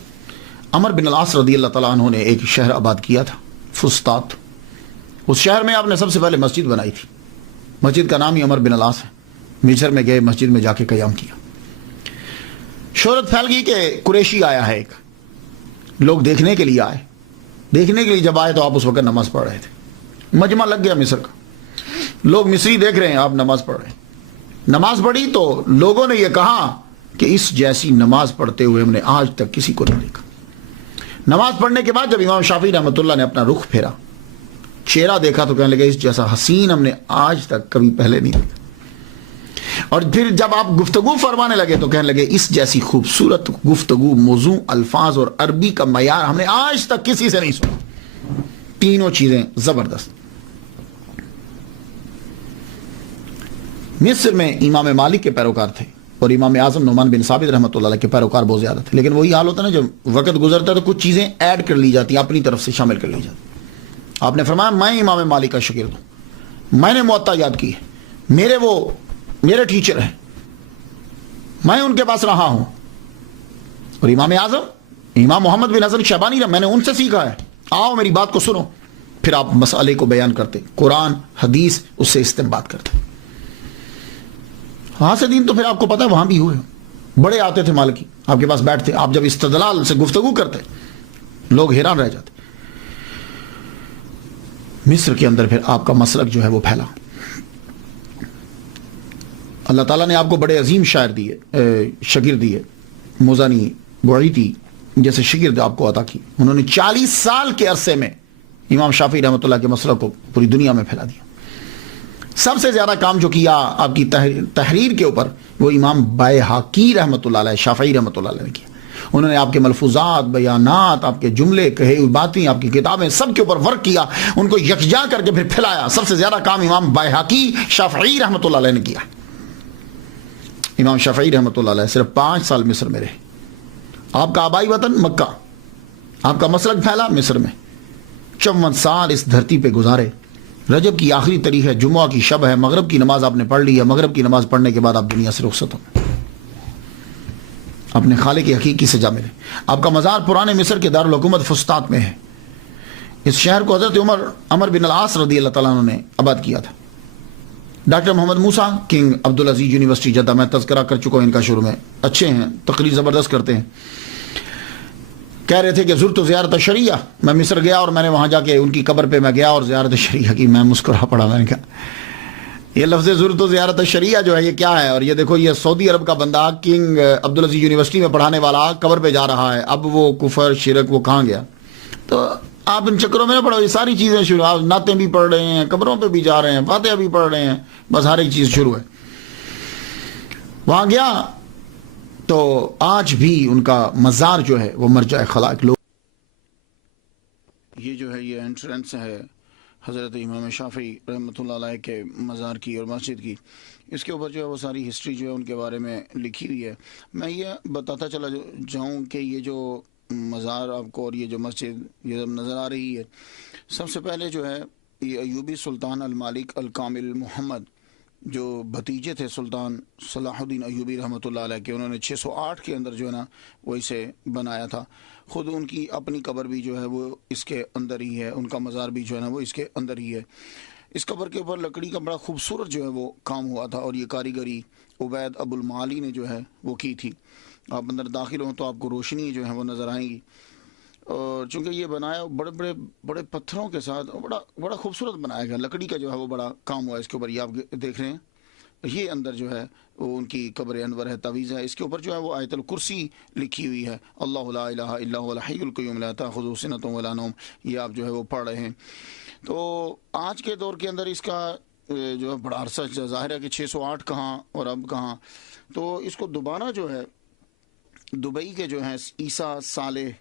عمر بن العاص رضی اللہ تعالیٰ عنہ نے ایک شہر آباد کیا تھا، فسطاط. اس شہر میں آپ نے سب سے پہلے مسجد بنائی تھی. مسجد کا نام ہی عمر بن العاص ہے. مصر میں گئے، مسجد میں جا کے قیام کیا. شہرت پھیل گئی کہ قریشی آیا ہے ایک، لوگ دیکھنے کے لیے آئے. دیکھنے کے لیے جب آئے تو آپ اس وقت نماز پڑھ رہے تھے. مجمع لگ گیا مصر کا، لوگ مصری دیکھ رہے ہیں، آپ نماز پڑھ رہے ہیں. نماز پڑھی تو لوگوں نے یہ کہا کہ اس جیسی نماز پڑھتے ہوئے ہم نے آج تک کسی کو نہیں دیکھا. نماز پڑھنے کے بعد جب امام شافعی رحمۃ اللہ نے اپنا رخ پھیرا، چہرہ دیکھا تو کہنے لگے اس جیسا حسین ہم نے آج تک کبھی پہلے نہیں دیکھا. اور پھر جب آپ گفتگو فرمانے لگے تو کہنے لگے اس جیسی خوبصورت گفتگو، موضوع، الفاظ اور عربی کا معیار ہم نے آج تک کسی سے نہیں سنا. تینوں چیزیں زبردست. مصر میں امام مالک کے پیروکار تھے اور امام اعظم نعمان بن ثابت رحمۃ اللہ علیہ کے پیروکار بہت زیادہ تھے. لیکن وہی حال ہوتا ہے نا، جب وقت گزرتا ہے تو کچھ چیزیں ایڈ کر لی جاتی ہیں، اپنی طرف سے شامل کر لی جاتی. آپ نے فرمایا میں امام مالک کا شاگرد ہوں، میں نے موطا یاد کی ہے، میرے ٹیچر ہیں، میں ان کے پاس رہا ہوں. اور امام اعظم امام محمد بن حسن شیبانی میں نے ان سے سیکھا ہے، آؤ میری بات کو سنو. پھر آپ مسئلے کو بیان کرتے، قرآن حدیث اس سے استنباط کرتے. وہاں سے دین تو پھر آپ کو پتا ہے وہاں بھی ہوئے، بڑے آتے تھے مالکی آپ کے پاس بیٹھتے، آپ جب استدلال سے گفتگو کرتے لوگ حیران رہ جاتے. مصر کے اندر پھر آپ کا مسلک جو ہے وہ پھیلا. اللہ تعالیٰ نے آپ کو بڑے عظیم شاعر دیے، شاگرد دیے. موزانی، بعیطی جیسے شاگرد آپ کو عطا کی. انہوں نے 40 سال کے عرصے میں امام شافعی رحمۃ اللہ کے مسلک کو پوری دنیا میں پھیلا دیا. سب سے زیادہ کام جو کیا آپ کی تحریر کے اوپر وہ امام بائحقی رحمۃ اللہ علیہ، شافعی رحمۃ اللہ علیہ نے کیا. انہوں نے آپ کے ملفوظات، بیانات، آپ کے جملے، کہے ہوئی باتیں، آپ کی کتابیں سب کے اوپر ورک کیا، ان کو یکجا کر کے پھر پھیلایا. سب سے زیادہ کام امام بائحقی شافعی رحمۃ اللہ علیہ نے کیا. امام شافعی رحمۃ اللہ علیہ صرف 5 سال مصر میں رہے. آپ کا آبائی وطن مکہ، آپ کا مسلک پھیلا مصر میں. 54 سال اس دھرتی پہ گزارے. رجب کی آخری تاریخ ہے، جمعہ کی شب ہے، مغرب کی نماز آپ نے پڑھ لی ہے. مغرب کی نماز پڑھنے کے بعد آپ دنیا سے رخصت ہو، اپنے خالق حقیقی سے جا ملے. آپ کا مزار پرانے مصر کے دارالحکومت فسطاط میں ہے. اس شہر کو حضرت عمر بن العاص رضی اللہ تعالیٰ عنہ نے آباد کیا تھا. ڈاکٹر محمد موسیٰ کنگ عبدالعزیز یونیورسٹی جدہ، میں تذکرہ کر چکا ہوں ان کا شروع میں، اچھے ہیں، تقریر زبردست کرتے ہیں. کہہ رہے تھے کہ زرت و زیارت شریعہ، میں مصر گیا اور میں نے وہاں جا کے ان کی قبر پہ میں گیا اور زیارت شریعہ کی. میں مسکرا پڑا، میں نے کہا یہ لفظ زرت و زیارت شریعہ جو ہے یہ کیا ہے؟ اور یہ دیکھو یہ سعودی عرب کا بندہ کنگ عبدالعزیز یونیورسٹی میں پڑھانے والا قبر پہ جا رہا ہے. اب وہ کفر شرک وہ کہاں گیا؟ تو آپ ان چکروں میں نہ پڑھو، یہ ساری چیزیں شروع. آپ نعتیں بھی پڑھ رہے ہیں، قبروں پہ بھی جا رہے ہیں، فاتحہ بھی پڑھ رہے ہیں، بس ہر ایک چیز شروع ہے. وہاں گیا تو آج بھی ان کا مزار جو ہے وہ مرجع خلائق. لوگ یہ جو ہے یہ انٹرنس ہے حضرت امام شافعی رحمۃ اللہ علیہ کے مزار کی اور مسجد کی، اس کے اوپر جو ہے وہ ساری ہسٹری جو ہے ان کے بارے میں لکھی ہوئی ہے۔ میں یہ بتاتا چلا جاؤں کہ یہ جو مزار آپ کو اور یہ جو مسجد یہ نظر آ رہی ہے، سب سے پہلے جو ہے یہ ایوبی سلطان المالک الکامل محمد، جو بھتیجے تھے سلطان صلاح الدین ایوبی رحمۃ اللہ علیہ کے، انہوں نے 608 کے اندر جو ہے نا وہ اسے بنایا تھا۔ خود ان کی اپنی قبر بھی جو ہے وہ اس کے اندر ہی ہے، ان کا مزار بھی جو ہے نا وہ اس کے اندر ہی ہے۔ اس قبر کے اوپر لکڑی کا بڑا خوبصورت جو ہے وہ کام ہوا تھا، اور یہ کاریگری عبید ابو المعالی نے جو ہے وہ کی تھی۔ آپ اندر داخل ہوں تو آپ کو روشنی جو ہے وہ نظر آئیں گی، اور چونکہ یہ بنایا بڑے پتھروں کے ساتھ بڑا خوبصورت بنایا گیا، لکڑی کا جو ہے وہ بڑا کام ہوا ہے اس کے اوپر۔ یہ آپ دیکھ رہے ہیں، یہ اندر جو ہے وہ ان کی قبر انور ہے، تعویذ ہے۔ اس کے اوپر جو ہے وہ آیت الکرسی لکھی ہوئی ہے، اللہ لا الہ الا هو الحی القیوم لا تأخذہ سنۃ ولا نوم، یہ آپ جو ہے وہ پڑھ رہے ہیں۔ تو آج کے دور کے اندر اس کا جو ہے بڑا عرصہ ظاہر ہے کہ 608 کہاں اور اب کہاں۔ تو اس کو دوبارہ جو ہے دبئی کے جو ہیں عیسیٰ صالح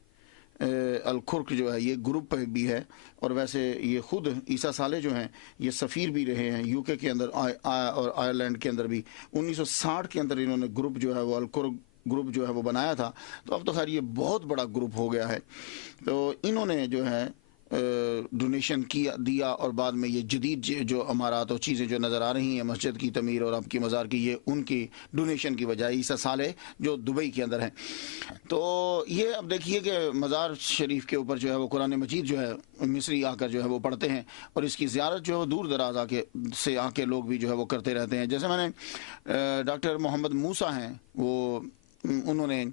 الکرک جو ہے یہ گروپ بھی ہے، اور ویسے یہ خود عیسیٰ صالح جو ہیں یہ سفیر بھی رہے ہیں یو کے اندر اور آئرلینڈ کے اندر بھی۔ 1960 کے اندر انہوں نے گروپ جو ہے وہ الکرک گروپ جو ہے وہ بنایا تھا، تو اب تو خیر یہ بہت بڑا گروپ ہو گیا ہے۔ تو انہوں نے جو ہے ڈونیشن دیا، اور بعد میں یہ جدید جو عمارات اور چیزیں جو نظر آ رہی ہیں مسجد کی تعمیر اور آپ کی مزار کی، یہ ان کی ڈونیشن کی وجہ عیسیٰ صالح جو دبئی کے اندر ہیں۔ تو یہ اب دیکھیے کہ مزار شریف کے اوپر جو ہے وہ قرآن مجید جو ہے مصری آ کر جو ہے وہ پڑھتے ہیں، اور اس کی زیارت جو ہے دور دراز سے آ کے لوگ بھی جو ہے وہ کرتے رہتے ہیں۔ جیسے میں نے ڈاکٹر محمد موسیٰ ہیں، وہ انہوں نے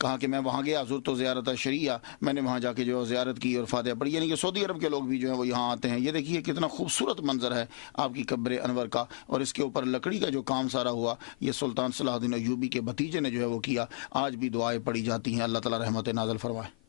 کہا کہ میں وہاں گیا زرت و زیارت شریعہ، میں نے وہاں جا کے جو زیارت کی اور فاتحہ پڑھی، یعنی کہ سعودی عرب کے لوگ بھی جو ہے وہ یہاں آتے ہیں۔ یہ دیکھیے کتنا خوبصورت منظر ہے آپ کی قبر انور کا، اور اس کے اوپر لکڑی کا جو کام سارا ہوا یہ سلطان صلاح الدین ایوبی کے بھتیجے نے جو ہے وہ کیا۔ آج بھی دعائیں پڑھی جاتی ہیں، اللہ تعالی رحمت نازل فرمائے۔